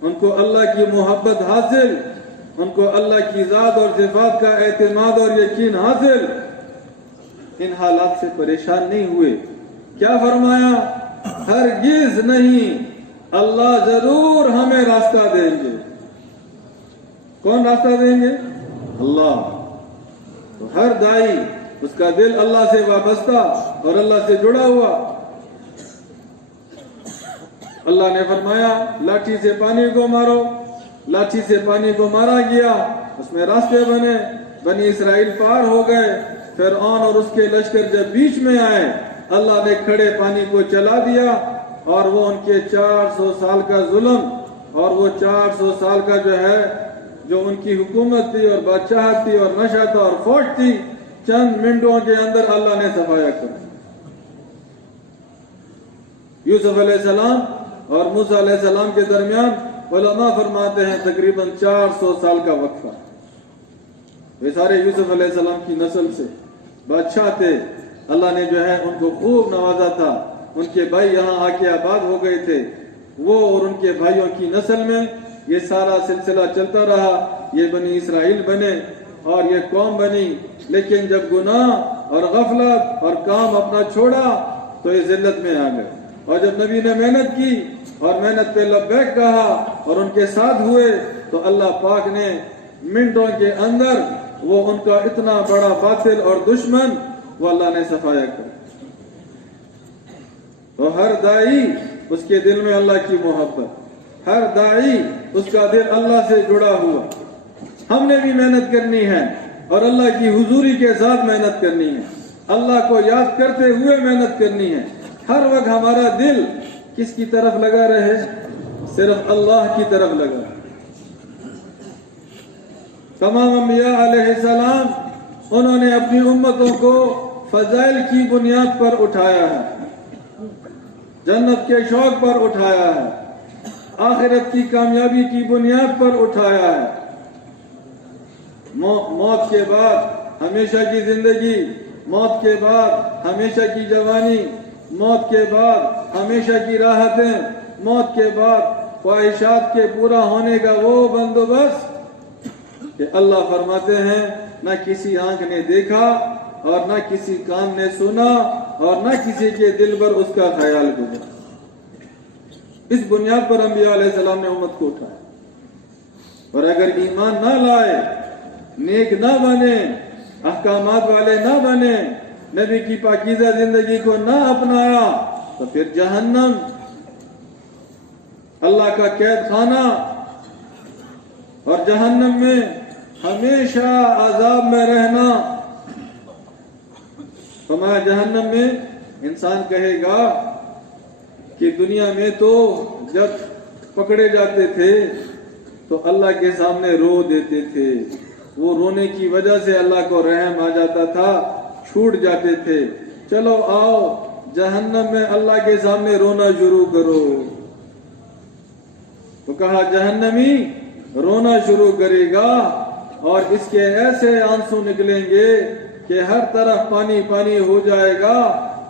ان کو اللہ کی محبت حاصل، ان کو اللہ کی ذات اور صفات کا اعتماد اور یقین حاصل. ان حالات سے پریشان نہیں ہوئے. کیا فرمایا؟ ہرگز نہیں، اللہ ضرور ہمیں راستہ دیں گے. کون راستہ دیں گے؟ اللہ. تو ہر داعی اس کا دل اللہ سے وابستہ اور اللہ سے جڑا ہوا. اللہ نے فرمایا لاٹھی سے پانی کو مارو، لاٹھی سے پانی کو مارا گیا، اس میں راستے بنے، بنی اسرائیل پار ہو گئے. فرعون اور اس کے لشکر جب بیچ میں آئے اللہ نے کھڑے پانی کو چلا دیا اور وہ ان کے 400 سال کا ظلم اور وہ 400 سال کا جو ہے جو ان کی حکومت تھی اور بادشاہت تھی اور نشہ تھا اور فوج تھی، چند منٹوں کے اندر اللہ نے صفایا کر. یوسف علیہ السلام اور موسیٰ علیہ السلام کے درمیان علماء فرماتے ہیں تقریباً 400 سال کا وقفہ. وہ سارے یوسف علیہ السلام کی نسل سے بادشاہ تھے. اللہ نے جو ہے ان کو خوب نوازا تھا. ان کے بھائی یہاں آ کے آباد ہو گئے تھے. وہ اور ان کے بھائیوں کی نسل میں یہ سارا سلسلہ چلتا رہا. یہ بنی اسرائیل بنے اور یہ قوم بنی. لیکن جب گناہ اور غفلت اور کام اپنا چھوڑا تو یہ ذلت میں آ گئے. اور جب نبی نے محنت کی اور محنت پہ لبیک کہا اور ان کے ساتھ ہوئے تو اللہ پاک نے منٹوں کے اندر وہ ان کا اتنا بڑا باطل اور دشمن وہ اللہ نے صفایا کر. تو ہر داعی اس کے دل میں اللہ کی محبت، ہر داعی اس کا دل اللہ سے جڑا ہوا. ہم نے بھی محنت کرنی ہے، اور اللہ کی حضوری کے ساتھ محنت کرنی ہے، اللہ کو یاد کرتے ہوئے محنت کرنی ہے۔ ہر وقت ہمارا دل کس کی طرف لگا رہے؟ صرف اللہ کی طرف لگا۔ تمام انبیاء علیہ السلام انہوں نے اپنی امتوں کو فضائل کی بنیاد پر اٹھایا ہے، جنت کے شوق پر اٹھایا ہے، آخرت کی کامیابی کی بنیاد پر اٹھایا ہے۔ موت کے بعد ہمیشہ کی زندگی، موت کے بعد ہمیشہ کی جوانی، موت کے بعد ہمیشہ کی راحتیں، موت کے بعد خواہشات کے پورا ہونے کا وہ بندوبست کہ اللہ فرماتے ہیں نہ کسی آنکھ نے دیکھا اور نہ کسی کان نے سنا اور نہ کسی کے دل پر اس کا خیال گزرا۔ اس بنیاد پر انبیاء علیہ السلام نے امت کو اٹھایا، اور اگر ایمان نہ لائے، نیک نہ بنے، احکامات والے نہ بنے، نبی کی پاکیزہ زندگی کو نہ اپنایا، تو پھر جہنم، اللہ کا قید خانہ، اور جہنم میں ہمیشہ عذاب میں رہنا۔ فرمایا جہنم میں انسان کہے گا کہ دنیا میں تو جب پکڑے جاتے تھے تو اللہ کے سامنے رو دیتے تھے، وہ رونے کی وجہ سے اللہ کو رحم آ جاتا تھا، چھوٹ جاتے تھے۔ چلو آؤ جہنم میں اللہ کے سامنے رونا شروع کرو۔ تو کہا جہنمی رونا شروع کرے گا اور اس کے ایسے آنسو نکلیں گے کہ ہر طرف پانی پانی ہو جائے گا،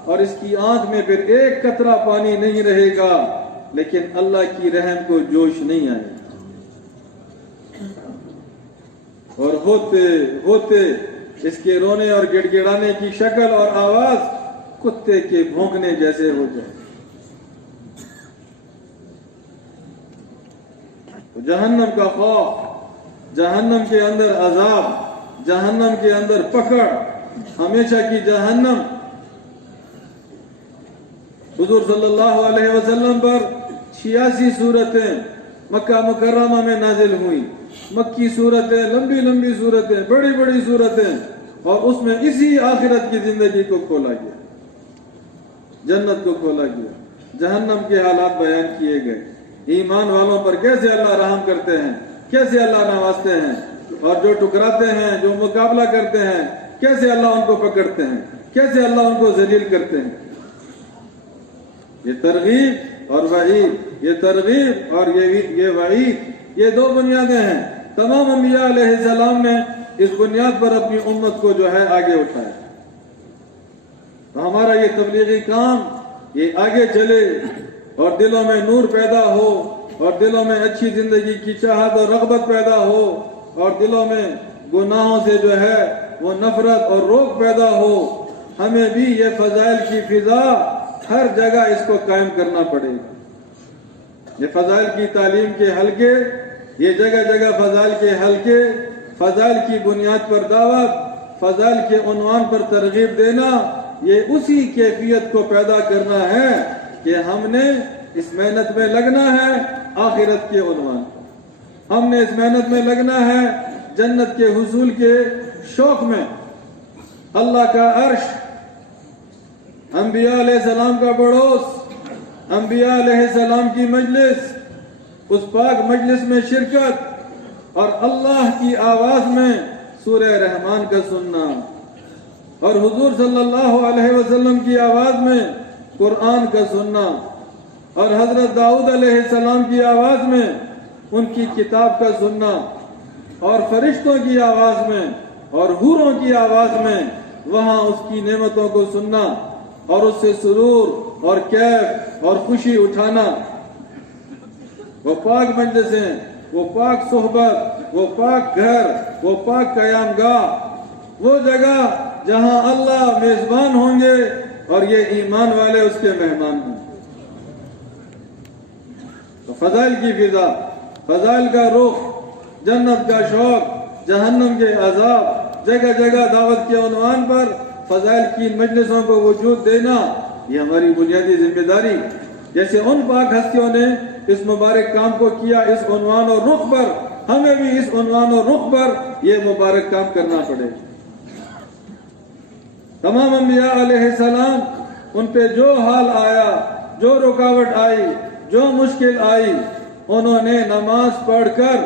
اور اس کی آنکھ میں پھر ایک قطرہ پانی نہیں رہے گا، لیکن اللہ کی رحم کو جوش نہیں آئے گا۔ اور ہوتے ہوتے اس کے رونے اور گڑ گڑانے کی شکل اور آواز کتے کے بھونکنے جیسے ہو جائے۔ تو جہنم کا خوف، جہنم کے اندر عذاب، جہنم کے اندر پکڑ، ہمیشہ کی جہنم۔ حضور صلی اللہ علیہ وسلم پر 86 صورتیں مکہ مکرمہ میں نازل ہوئی، مکی صورتیں، لمبی لمبی صورتیں، بڑی بڑی صورتیں، اور اس میں اسی آخرت کی زندگی کو کھولا گیا، جنت کو کھولا گیا، جہنم کے حالات بیان کیے گئے، ایمان والوں پر کیسے اللہ رحم کرتے ہیں، کیسے اللہ نوازتے ہیں، اور جو ٹکراتے ہیں، جو مقابلہ کرتے ہیں، کیسے اللہ ان کو پکڑتے ہیں، کیسے اللہ ان کو ذلیل کرتے ہیں۔ یہ ترغیب اور وعید، یہ ترغیب اور یہ وعید، یہ دو بنیادیں ہیں۔ تمام انبیاء علیہ السلام نے اس بنیاد پر اپنی امت کو جو ہے آگے اٹھایا۔ تو ہمارا یہ تبلیغی کام یہ آگے چلے اور دلوں میں نور پیدا ہو، اور دلوں میں اچھی زندگی کی چاہت اور رغبت پیدا ہو، اور دلوں میں گناہوں سے جو ہے وہ نفرت اور روک پیدا ہو۔ ہمیں بھی یہ فضائل کی فضا ہر جگہ اس کو قائم کرنا پڑے گا۔ یہ فضائل کی تعلیم کے حلقے، یہ جگہ جگہ فضائل کے حلقے، فضائل کی بنیاد پر دعوت، فضائل کے عنوان پر ترغیب دینا، یہ اسی کیفیت کو پیدا کرنا ہے کہ ہم نے اس محنت میں لگنا ہے آخرت کے عنوان، ہم نے اس محنت میں لگنا ہے جنت کے حصول کے شوق میں۔ اللہ کا عرش، انبیاء علیہ السلام کا پڑوس، انبیاء علیہ السلام کی مجلس، اس پاک مجلس میں شرکت، اور اللہ کی آواز میں سورہ رحمان کا سننا، اور حضور صلی اللہ علیہ وسلم کی آواز میں قرآن کا سننا، اور حضرت داؤد علیہ السلام کی آواز میں ان کی کتاب کا سننا، اور فرشتوں کی آواز میں اور حوروں کی آواز میں وہاں اس کی نعمتوں کو سننا، اور اس سے سرور اور کیف اور خوشی اٹھانا۔ وہ پاک مجلسیں، وہ پاک صحبت، وہ پاک گھر، وہ پاک قیام گاہ، وہ جگہ جہاں اللہ میزبان ہوں گے اور یہ ایمان والے اس کے مہمان ہوں۔ تو فضائل کی فضا، فضائل کا رخ، جنت کا شوق، جہنم کے عذاب، جگہ جگہ دعوت کے عنوان پر فضائل کی مجلسوں کو وجود دینا، یہ ہماری بنیادی ذمہ داری۔ جیسے ان پاک ہستیوں نے اس مبارک کام کو کیا، اس عنوان اور رخ پر ہمیں بھی اس عنوان و رخ پر یہ مبارک کام کرنا پڑے. تمام انبیاء علیہ السلام ان پہ جو حال آیا، جو رکاوٹ آئی، جو مشکل آئی، انہوں نے نماز پڑھ کر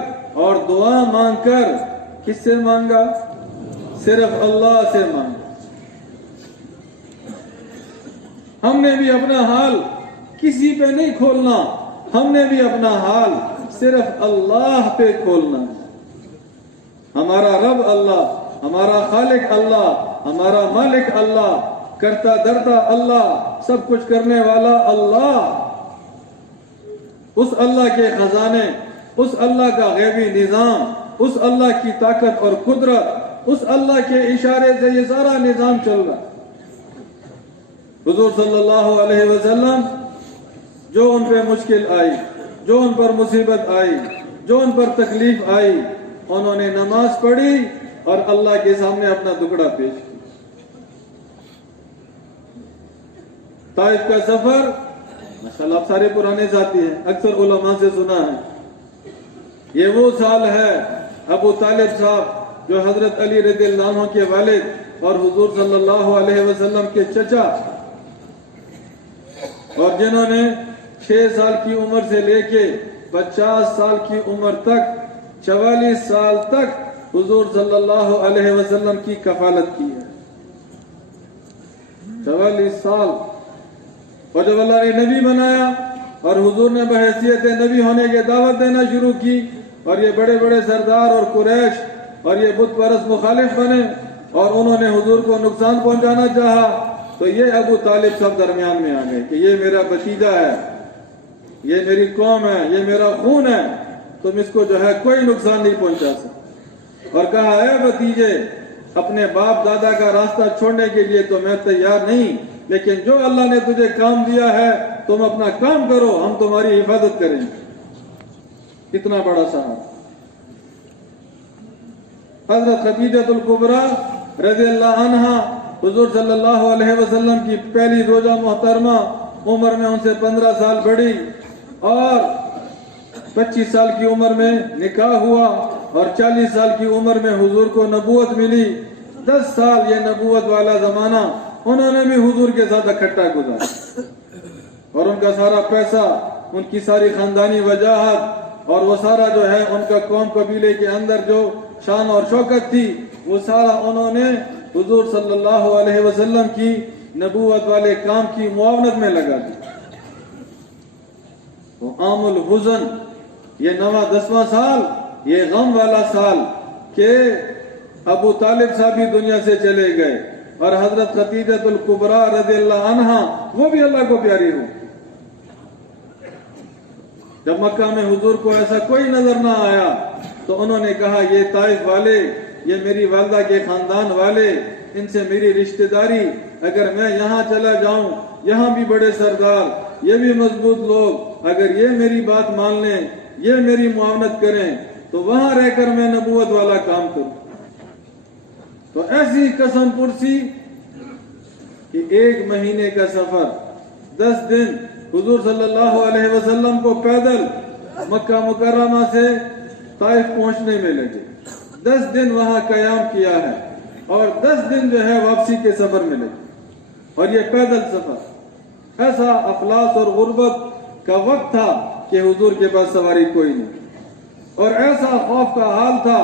اور دعا مانگ کر کس سے مانگا؟ صرف اللہ سے مانگا. ہم نے بھی اپنا حال کسی پہ نہیں کھولنا، ہم نے بھی اپنا حال صرف اللہ پہ کھولنا. ہمارا رب اللہ، ہمارا خالق اللہ، ہمارا مالک اللہ، کرتا دھرتا اللہ، سب کچھ کرنے والا اللہ. اس اللہ کے خزانے، اس اللہ کا غیبی نظام، اس اللہ کی طاقت اور قدرت، اس اللہ کے اشارے سے یہ سارا نظام چل رہا. حضور صلی اللہ علیہ وسلم جو ان پہ مشکل آئی، جو ان پر مصیبت آئی، جو ان پر تکلیف آئی، انہوں نے نماز پڑھی اور اللہ کے سامنے اپنا دکڑا پیش کیا. طائف کا سفر، ماشاءاللہ آپ سارے پرانے ساتھی ہیں، اکثر علماء سے سنا ہے. یہ وہ سال ہے ابو طالب صاحب جو حضرت علی رضی اللہ عنہ کے والد اور حضور صلی اللہ علیہ وسلم کے چچا، اور جنہوں نے 6 سال کی عمر سے لے کے 50 سال کی عمر تک، 44 سال تک حضور صلی اللہ علیہ وسلم کی کفالت کی ہے. 44 سال. اور جب اللہ نے نبی بنایا اور حضور نے بحیثیت نبی ہونے کی دعوت دینا شروع کی، اور یہ بڑے بڑے سردار اور قریش اور یہ بت پرست مخالف بنے اور انہوں نے حضور کو نقصان پہنچانا چاہا، تو یہ ابو طالب سب درمیان میں آ گئے کہ یہ میرا بھتیجا ہے، یہ میری قوم ہے، یہ میرا خون ہے، تم اس کو جو ہے کوئی نقصان نہیں پہنچا سکتے. اور کہا اے بھتیجے، اپنے باپ دادا کا راستہ چھوڑنے کے لیے تو میں تیار نہیں، لیکن جو اللہ نے تجھے کام دیا ہے تم اپنا کام کرو، ہم تمہاری حفاظت کریں گے. کتنا بڑا صاحب. حضرت خدیجہ الکبریٰ رضی اللہ عنہا حضور صلی اللہ علیہ وسلم کی پہلی زوجہ محترمہ، عمر میں ان سے 15 سال بڑی، اور 25 سال کی عمر میں نکاح ہوا اور 40 سال کی عمر میں حضور کو نبوت ملی. 10 سال یہ نبوت والا زمانہ انہوں نے بھی حضور کے ساتھ اکٹھا گزارا، اور ان کا سارا پیسہ، ان کی ساری خاندانی وجاہت اور وہ سارا جو ہے ان کا قوم قبیلے کے اندر جو شان اور شوکت تھی، وہ سارا انہوں نے حضور صلی اللہ علیہ وسلم کی نبوت والے کام کی معاونت میں لگا دی. وہ عام الحزن، یہ 9واں 10واں سال، یہ غم والا سال کہ ابو طالب صاحب بھی دنیا سے چلے گئے اور حضرت خدیجہ الکبریٰ رضی اللہ عنہا وہ بھی اللہ کو پیاری ہو. جب مکہ میں حضور کو ایسا کوئی نظر نہ آیا تو انہوں نے کہا یہ طائف والے، یہ میری والدہ کے خاندان والے، ان سے میری رشتہ داری، اگر میں یہاں چلا جاؤں، یہاں بھی بڑے سردار، یہ بھی مضبوط لوگ، اگر یہ میری بات مان لیں، یہ میری معاونت کریں، تو وہاں رہ کر میں نبوت والا کام کروں. تو ایسی قسم پرسی کہ 1 مہینے کا سفر، 10 دن حضور صلی اللہ علیہ وسلم کو پیدل مکہ مکرمہ سے طائف پہنچنے میں لگے. 10 دن وہاں قیام کیا ہے اور 10 دن جو ہے واپسی کے سفر میں لگے. اور یہ پیدل سفر، ایسا افلاس اور غربت کا وقت تھا کہ حضور کے پاس سواری کوئی نہیں، اور ایسا خوف کا حال تھا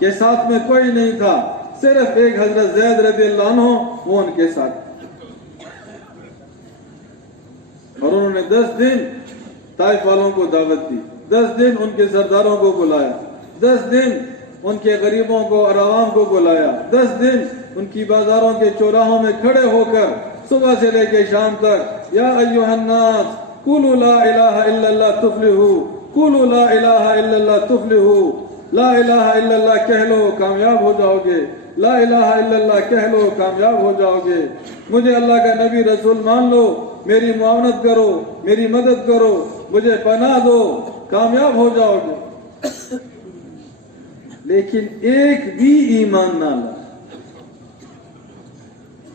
کہ ساتھ میں کوئی نہیں تھا، صرف ایک حضرت زید رضی اللہ عنہ وہ ان کے ساتھ. اور انہوں نے 10 دن طائف والوں کو دعوت دی، 10 دن ان کے سرداروں کو بلایا، 10 دن ان کے غریبوں کو اور عوام کو بلایا، 10 دن ان کی بازاروں کے چوراہوں میں کھڑے ہو کر صبح سے لے کے شام تک یا ایھا الناس قولوا لا الہ الا اللہ تفلحوا، قولوا لا الہ الا اللہ تفلحوا، لا الہ الا اللہ کہہ لو کامیاب ہو جاؤ گے، لا الہ الا اللہ کہہ لو کامیاب ہو جاؤ گے، مجھے اللہ کا نبی رسول مان لو، میری معاونت کرو، میری مدد کرو، مجھے پناہ دو، کامیاب ہو جاؤ گے. لیکن ایک بھی ایمان نہ لا،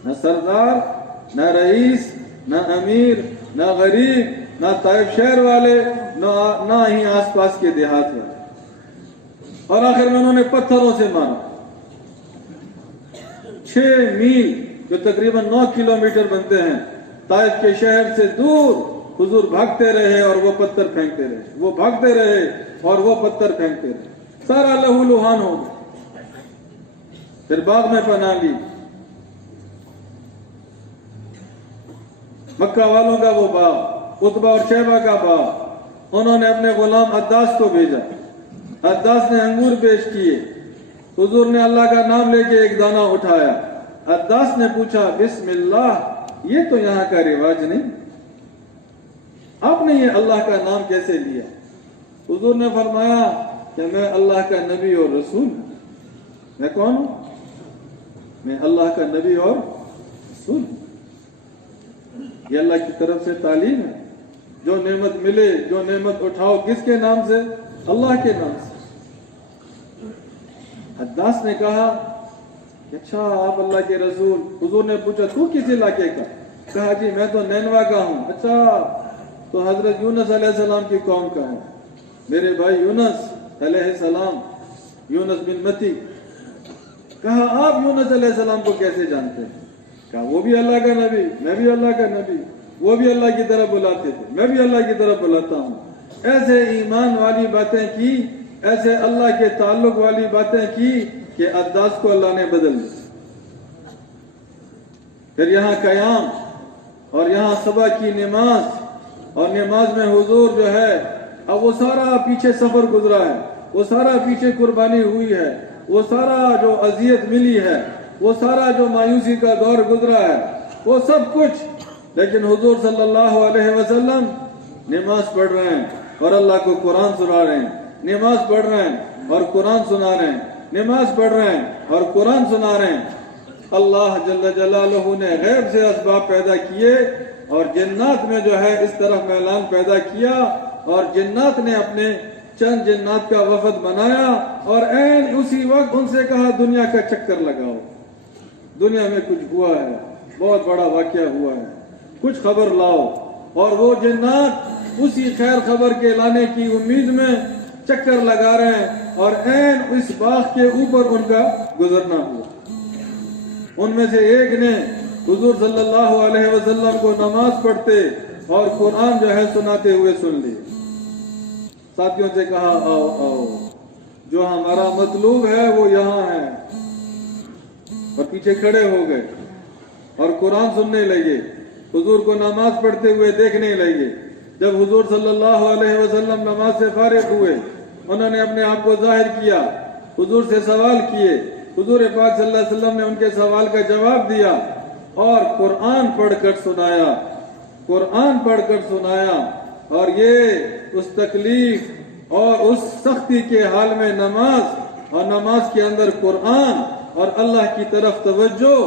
نہ سردار، نہ رئیس، نہ امیر، نہ غریب، نہ طائف شہر والے، نہ ہی آس پاس کے دیہات والے. اور آخر میں انہوں نے پتھروں سے مارا. 6 میل جو تقریباً 9 کلومیٹر بنتے ہیں طائف کے شہر سے دور حضور بھاگتے رہے اور وہ پتھر پھینکتے رہے, وہ بھاگتے رہے اور وہ پتھر پھینکتے رہے, سارا لہو لہان ہو گیا. پھر باغ میں پناہ لی. مکہ والوں کا وہ باغ, عتبہ اور شیبہ کا باغ, انہوں نے اپنے غلام عداس کو بھیجا. عداس نے انگور پیش کیے. حضور نے اللہ کا نام لے کے ایک دانہ اٹھایا. عداس نے پوچھا بسم اللہ, یہ تو یہاں کا رواج نہیں, آپ نے یہ اللہ کا نام کیسے لیا؟ حضور نے فرمایا کہ میں اللہ کا نبی اور رسول ہوں. میں کون ہوں؟ میں اللہ کا نبی اور رسول ہوں. یہ اللہ کی طرف سے تعلیم ہے. جو نعمت ملے, جو نعمت اٹھاؤ, کس کے نام سے؟ اللہ کے نام سے. عداس نے کہا اچھا آپ اللہ کے رسول. حضور نے پوچھا تو کس علاقے کا؟ کہا جی میں تو نینوا کا ہوں. اچھا تو حضرت یونس علیہ السلام کی قوم کا ہے. میرے بھائی یونس علیہ السلام, یونس بن متی. کہا آپ یونس علیہ السلام کو کیسے جانتے ہیں؟ کہا وہ بھی اللہ کا نبی, میں بھی اللہ کا نبی, وہ بھی اللہ کی طرف بلاتے تھے, میں بھی اللہ کی طرف بلاتا ہوں. ایسے ایمان والی باتیں کی, ایسے اللہ کے تعلق والی باتیں کی کہ عداس کو اللہ نے بدل دیا. پھر یہاں قیام اور یہاں صبح کی نماز, اور نماز میں حضور جو ہے اب وہ سارا پیچھے سفر گزرا ہے, وہ سارا پیچھے قربانی ہوئی ہے, وہ سارا جو اذیت ملی ہے, وہ سارا جو مایوسی کا دور گزرا ہے, وہ سب کچھ, لیکن حضور صلی اللہ علیہ وسلم نماز پڑھ رہے ہیں اور اللہ کو قرآن سنا رہے ہیں, نماز پڑھ رہے ہیں اور قرآن سنا رہے ہیں, نماز پڑھ رہے ہیں اور قرآن سنا رہے ہیں. اللہ جل جلالہ نے غیب سے اسباب پیدا کیے اور جنات میں جو ہے اس طرف میلان پیدا کیا, اور جنات نے اپنے چند جنات کا وفد بنایا اور عین اسی وقت ان سے کہا دنیا کا چکر لگاؤ, دنیا میں کچھ ہوا ہے, بہت بڑا واقعہ ہوا ہے, کچھ خبر لاؤ. اور وہ جنات اسی خیر خبر کے لانے کی امید میں چکر لگا رہے ہیں, اور عین اس باغ کے اوپر ان کا گزرنا ہوا. ان میں سے ایک نے حضور صلی اللہ علیہ وسلم کو نماز پڑھتے اور قرآن جو ہے سناتے ہوئے سن لی. ساتھیوں سے کہا آؤ آؤ, جو ہمارا مطلوب ہے وہ یہاں ہے, اور پیچھے کھڑے ہو گئے اور قرآن سننے لگے, حضور کو نماز پڑھتے ہوئے دیکھنے لگے. جب حضور صلی اللہ علیہ وسلم نماز سے فارغ ہوئے, انہوں نے اپنے آپ کو ظاہر کیا, حضور سے سوال کیے, حضور پاک صلی اللہ علیہ وسلم نے ان کے سوال کا جواب دیا اور قرآن پڑھ کر سنایا, قرآن پڑھ کر سنایا. اور یہ اس تکلیف اور اس سختی کے حال میں نماز, اور نماز کے اندر قرآن اور اللہ کی طرف توجہ,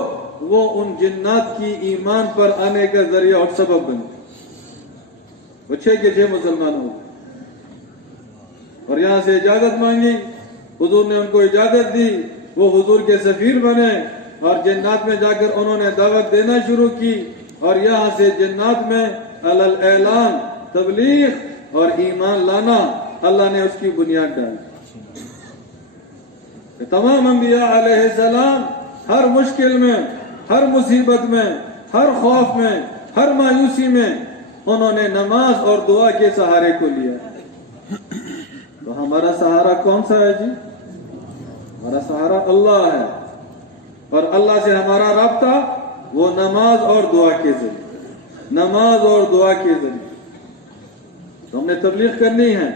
وہ ان جنات کی ایمان پر آنے کا ذریعہ اور سبب بنے. وہ 6 کے 6 مسلمان ہو اور یہاں سے اجازت مانگی, حضور نے ان کو اجازت دی, وہ حضور کے سفیر بنے اور جنات میں جا کر انہوں نے دعوت دینا شروع کی. اور یہاں سے جنات میں علی الاعلان, تبلیغ اور ایمان لانا, اللہ نے اس کی بنیاد ڈالی. تمام انبیاء علیہ السلام ہر مشکل میں, ہر مصیبت میں, ہر خوف میں, ہر مایوسی میں انہوں نے نماز اور دعا کے سہارے کو لیا. تو ہمارا سہارا کون سا ہے جی؟ ہمارا سہارا اللہ ہے, اور اللہ سے ہمارا رابطہ وہ نماز اور دعا کے ذریعے, نماز اور دعا کے ذریعے. تو ہم نے تبلیغ کرنی ہے,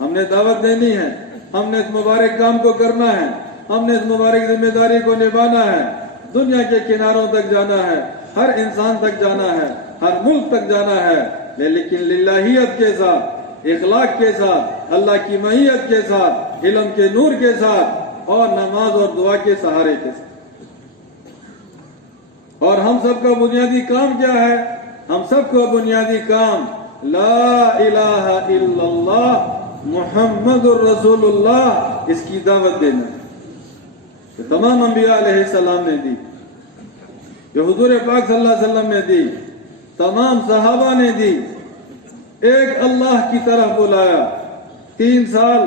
ہم نے دعوت دینی ہے, ہم نے اس مبارک کام کو کرنا ہے, ہم نے اس مبارک ذمہ داری کو نبھانا ہے. دنیا کے کناروں تک جانا ہے, ہر انسان تک جانا ہے, ہر ملک تک جانا ہے, لیکن للہیت کے ساتھ, اخلاق کے ساتھ, اللہ کی معیت کے ساتھ, علم کے نور کے ساتھ, اور نماز اور دعا کے سہارے کے ساتھ. اور ہم سب کا بنیادی کام کیا ہے؟ ہم سب کا بنیادی کام لا الہ الا اللہ محمد الرسول اللہ, اس کی دعوت دینا ہے. کہ تمام انبیاء علیہ السلام نے دی, جو حضور پاک صلی اللہ علیہ وسلم نے دی, تمام صحابہ نے دی. ایک اللہ کی طرف بلایا, 3 سال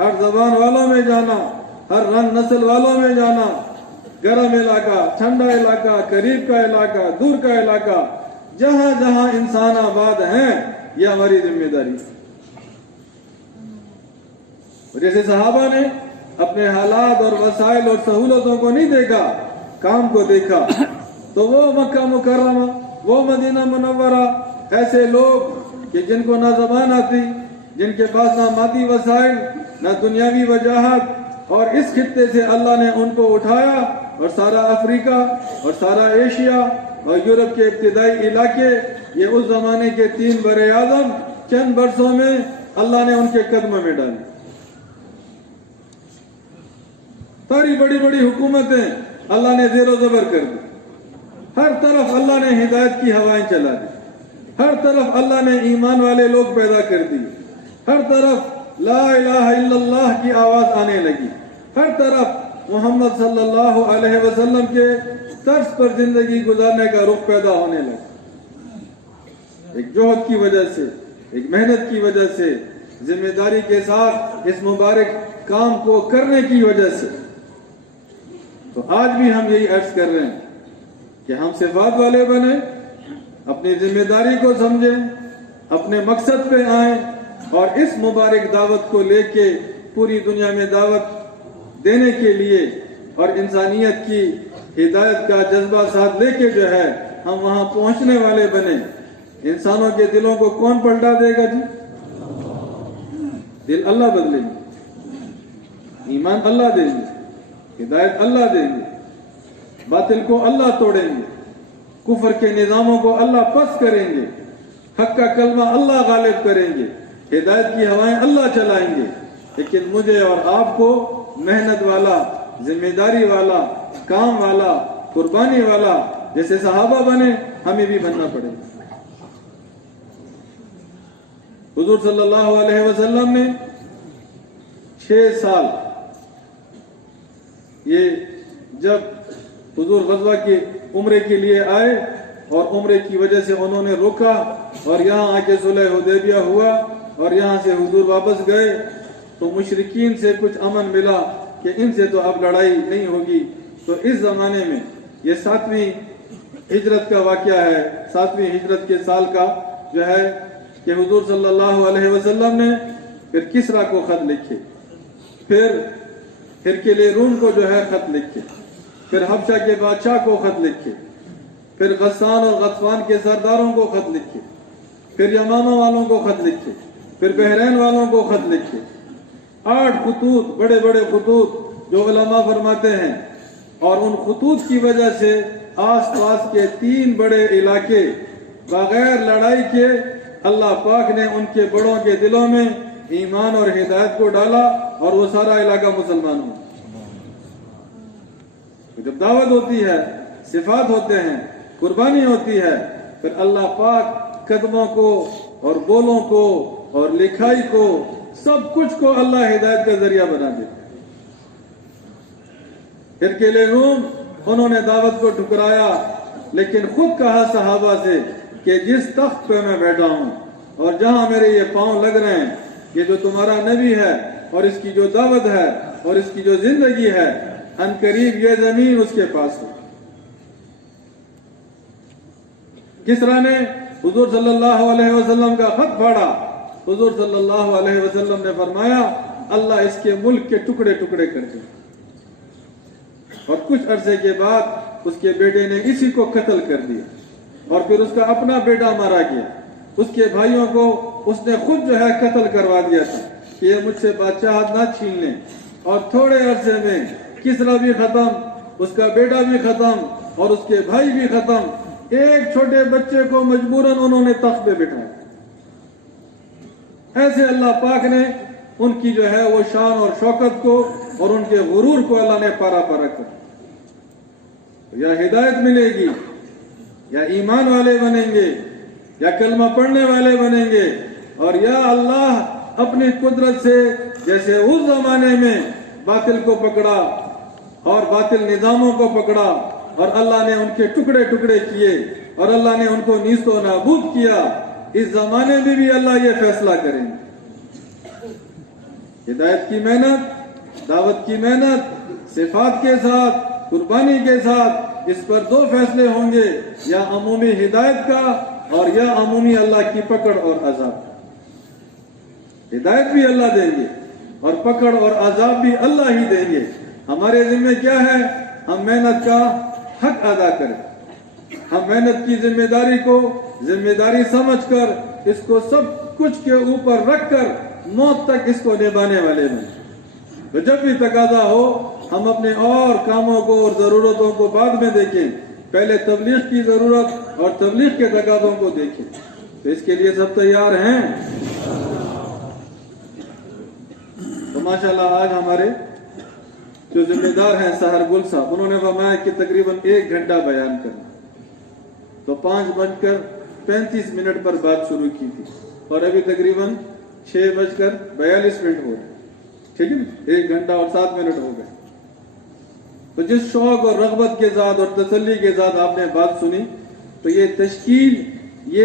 ہر زبان والوں میں جانا، ہر رنگ نسل والوں میں جانا، گرم علاقہ، ٹھنڈا علاقہ، قریب کا علاقہ، دور کا علاقہ، جہاں جہاں انسان آباد ہیں، یہ ہماری ذمہ داری ہے۔ جیسے صحابہ نے اپنے حالات اور وسائل اور سہولتوں کو نہیں دیکھا، کام کو دیکھا، تو وہ مکہ مکرمہ، وہ مدینہ منورہ، ایسے لوگ کہ جن کو نہ زبان آتی، جن کے پاس نہ مادی وسائل، نہ دنیاوی وجاہت، اور اس خطے سے اللہ نے ان کو اٹھایا اور سارا افریقہ اور سارا ایشیا اور یورپ کے ابتدائی علاقے، یہ اس زمانے کے 3 بر اعظم چند برسوں میں اللہ نے ان کے قدموں میں ڈالی۔ ساری بڑی بڑی حکومتیں اللہ نے زیر و زبر کر دی، ہر طرف اللہ نے ہدایت کی ہوائیں چلا دی، ہر طرف اللہ نے ایمان والے لوگ پیدا کر دی، ہر طرف لا الہ الا اللہ کی آواز آنے لگی، ہر طرف محمد صلی اللہ علیہ وسلم کے طرز پر زندگی گزارنے کا رخ پیدا ہونے لگا۔ ایک جوہد کی وجہ سے، ایک محنت کی وجہ سے، ذمہ داری کے ساتھ اس مبارک کام کو کرنے کی وجہ سے۔ تو آج بھی ہم یہی عرض کر رہے ہیں کہ ہم صفات والے بنیں، اپنی ذمہ داری کو سمجھیں، اپنے مقصد پہ آئیں، اور اس مبارک دعوت کو لے کے پوری دنیا میں دعوت دینے کے لیے اور انسانیت کی ہدایت کا جذبہ ساتھ لے کے جو ہے ہم وہاں پہنچنے والے بنیں۔ انسانوں کے دلوں کو کون پلٹا دے گا جی؟ دل اللہ بدلیں گے، ایمان اللہ دیں گے، ہدایت اللہ دیں گے، باطل کو اللہ توڑیں گے، کفر کے نظاموں کو اللہ پس کریں گے، حق کا کلمہ اللہ غالب کریں گے، ہدایت کی ہوائیں اللہ چلائیں گے۔ لیکن مجھے اور آپ کو محنت والا، ذمہ داری والا، کام والا، قربانی والا جیسے صحابہ بنے، ہمیں بھی بننا پڑے گا۔ حضور صلی اللہ علیہ وسلم نے 6 سال، یہ جب حضور غزوہ کے عمرے کے لیے آئے اور عمرے کی وجہ سے انہوں نے روکا اور یہاں آ کے صلح حدیبیہ ہوا اور یہاں سے حضور واپس گئے، تو مشرکین سے کچھ امن ملا کہ ان سے تو اب لڑائی نہیں ہوگی۔ تو اس زمانے میں یہ 7ویں ہجرت کا واقعہ ہے، 7ویں ہجرت کے سال کا جو ہے کہ حضور صلی اللہ علیہ وسلم نے پھر کسریٰ کو خط لکھے، پھر ہرکل روم کو جو ہے خط لکھے، پھر حبشہ کے بادشاہ کو خط لکھے، پھر غسان اور غطفان کے سرداروں کو خط لکھے، پھر یمامہ والوں کو خط لکھے، پھر بحرین والوں کو خط لکھے۔ 8 خطوط، بڑے بڑے خطوط جو علماء فرماتے ہیں، اور ان خطوط کی وجہ سے آس پاس کے 3 بڑے علاقے بغیر لڑائی کے اللہ پاک نے ان کے بڑوں کے دلوں میں ایمان اور ہدایت کو ڈالا اور وہ سارا علاقہ مسلمان ہوا۔ جب دعوت ہوتی ہے، صفات ہوتے ہیں، قربانی ہوتی ہے، پھر اللہ پاک قدموں کو اور بولوں کو اور لکھائی کو، سب کچھ کو اللہ ہدایت کا ذریعہ بنا دیتا ہے۔ ہرکل روم، انہوں نے دعوت کو ٹھکرایا، لیکن خود کہا صحابہ سے کہ جس تخت پہ میں بیٹھا ہوں اور جہاں میرے یہ پاؤں لگ رہے ہیں، یہ جو تمہارا نبی ہے اور اس کی جو دعوت ہے اور اس کی جو زندگی ہے، ان قریب یہ زمین اس کے پاس ہے۔ کسریٰ نے حضور صلی اللہ علیہ وسلم کا خط پھاڑا، حضور صلی اللہ علیہ وسلم نے فرمایا اللہ اس کے ملک کے ٹکڑے ٹکڑے کر دے، اور کچھ عرصے کے بعد اس کے بیٹے نے اسی کو قتل کر دیا، اور پھر اس کا اپنا بیٹا مارا گیا، اس کے بھائیوں کو اس نے خود جو ہے قتل کروا دیا تھا کہ یہ مجھ سے بادشاہت نہ چھین لیں، اور تھوڑے عرصے میں کسریٰ بھی ختم، اس کا بیٹا بھی ختم اور اس کے بھائی بھی ختم، ایک چھوٹے بچے کو مجبوراً انہوں نے تخت پہ بٹھایا۔ ایسے اللہ پاک نے ان کی جو ہے وہ شان اور شوکت کو اور ان کے غرور کو اللہ نے پارا پارا کر، یا ہدایت ملے گی، یا ایمان والے بنیں گے، یا کلمہ پڑھنے والے بنیں گے، اور یا اللہ اپنی قدرت سے جیسے اس زمانے میں باطل کو پکڑا اور باطل نظاموں کو پکڑا اور اللہ نے ان کے ٹکڑے ٹکڑے کیے اور اللہ نے ان کو نیست و نابود کیا، اس زمانے میں بھی اللہ یہ فیصلہ کریں ہدایت کی محنت، دعوت کی محنت، صفات کے ساتھ، قربانی کے ساتھ، اس پر دو فیصلے ہوں گے، یا عمومی ہدایت کا اور یا عمومی اللہ کی پکڑ اور عذاب۔ ہدایت بھی اللہ دیں گے اور پکڑ اور عذاب بھی اللہ ہی دیں گے۔ ہمارے ذمہ کیا ہے؟ ہم محنت کا حق ادا کریں، ہم محنت کی ذمہ داری کو ذمہ داری سمجھ کر اس کو سب کچھ کے اوپر رکھ کر موت تک اس کو نبھانے والے بنیں۔ تو جب بھی تقاضا ہو ہم اپنے اور کاموں کو اور ضرورتوں کو بعد میں دیکھیں، پہلے تبلیغ کی ضرورت اور تبلیغ کے تقاضوں کو دیکھیں۔ تو اس کے لیے سب تیار ہیں؟ تو ماشاءاللہ آج ہمارے جو ذمہ دار ہیں سحر گل صاحب، انہوں نے فرمایا کہ تقریباً 1 گھنٹہ بیان کرنا، تو 5:35 پر بات شروع کی تھی اور ابھی تقریباً 6:42 ہو رہے، ٹھیک ہے نا؟ 1 گھنٹہ اور 7 منٹ ہو گئے۔ تو جس شوق اور رغبت کے ساتھ اور تسلی کے ساتھ آپ نے بات سنی، تو یہ تشکیل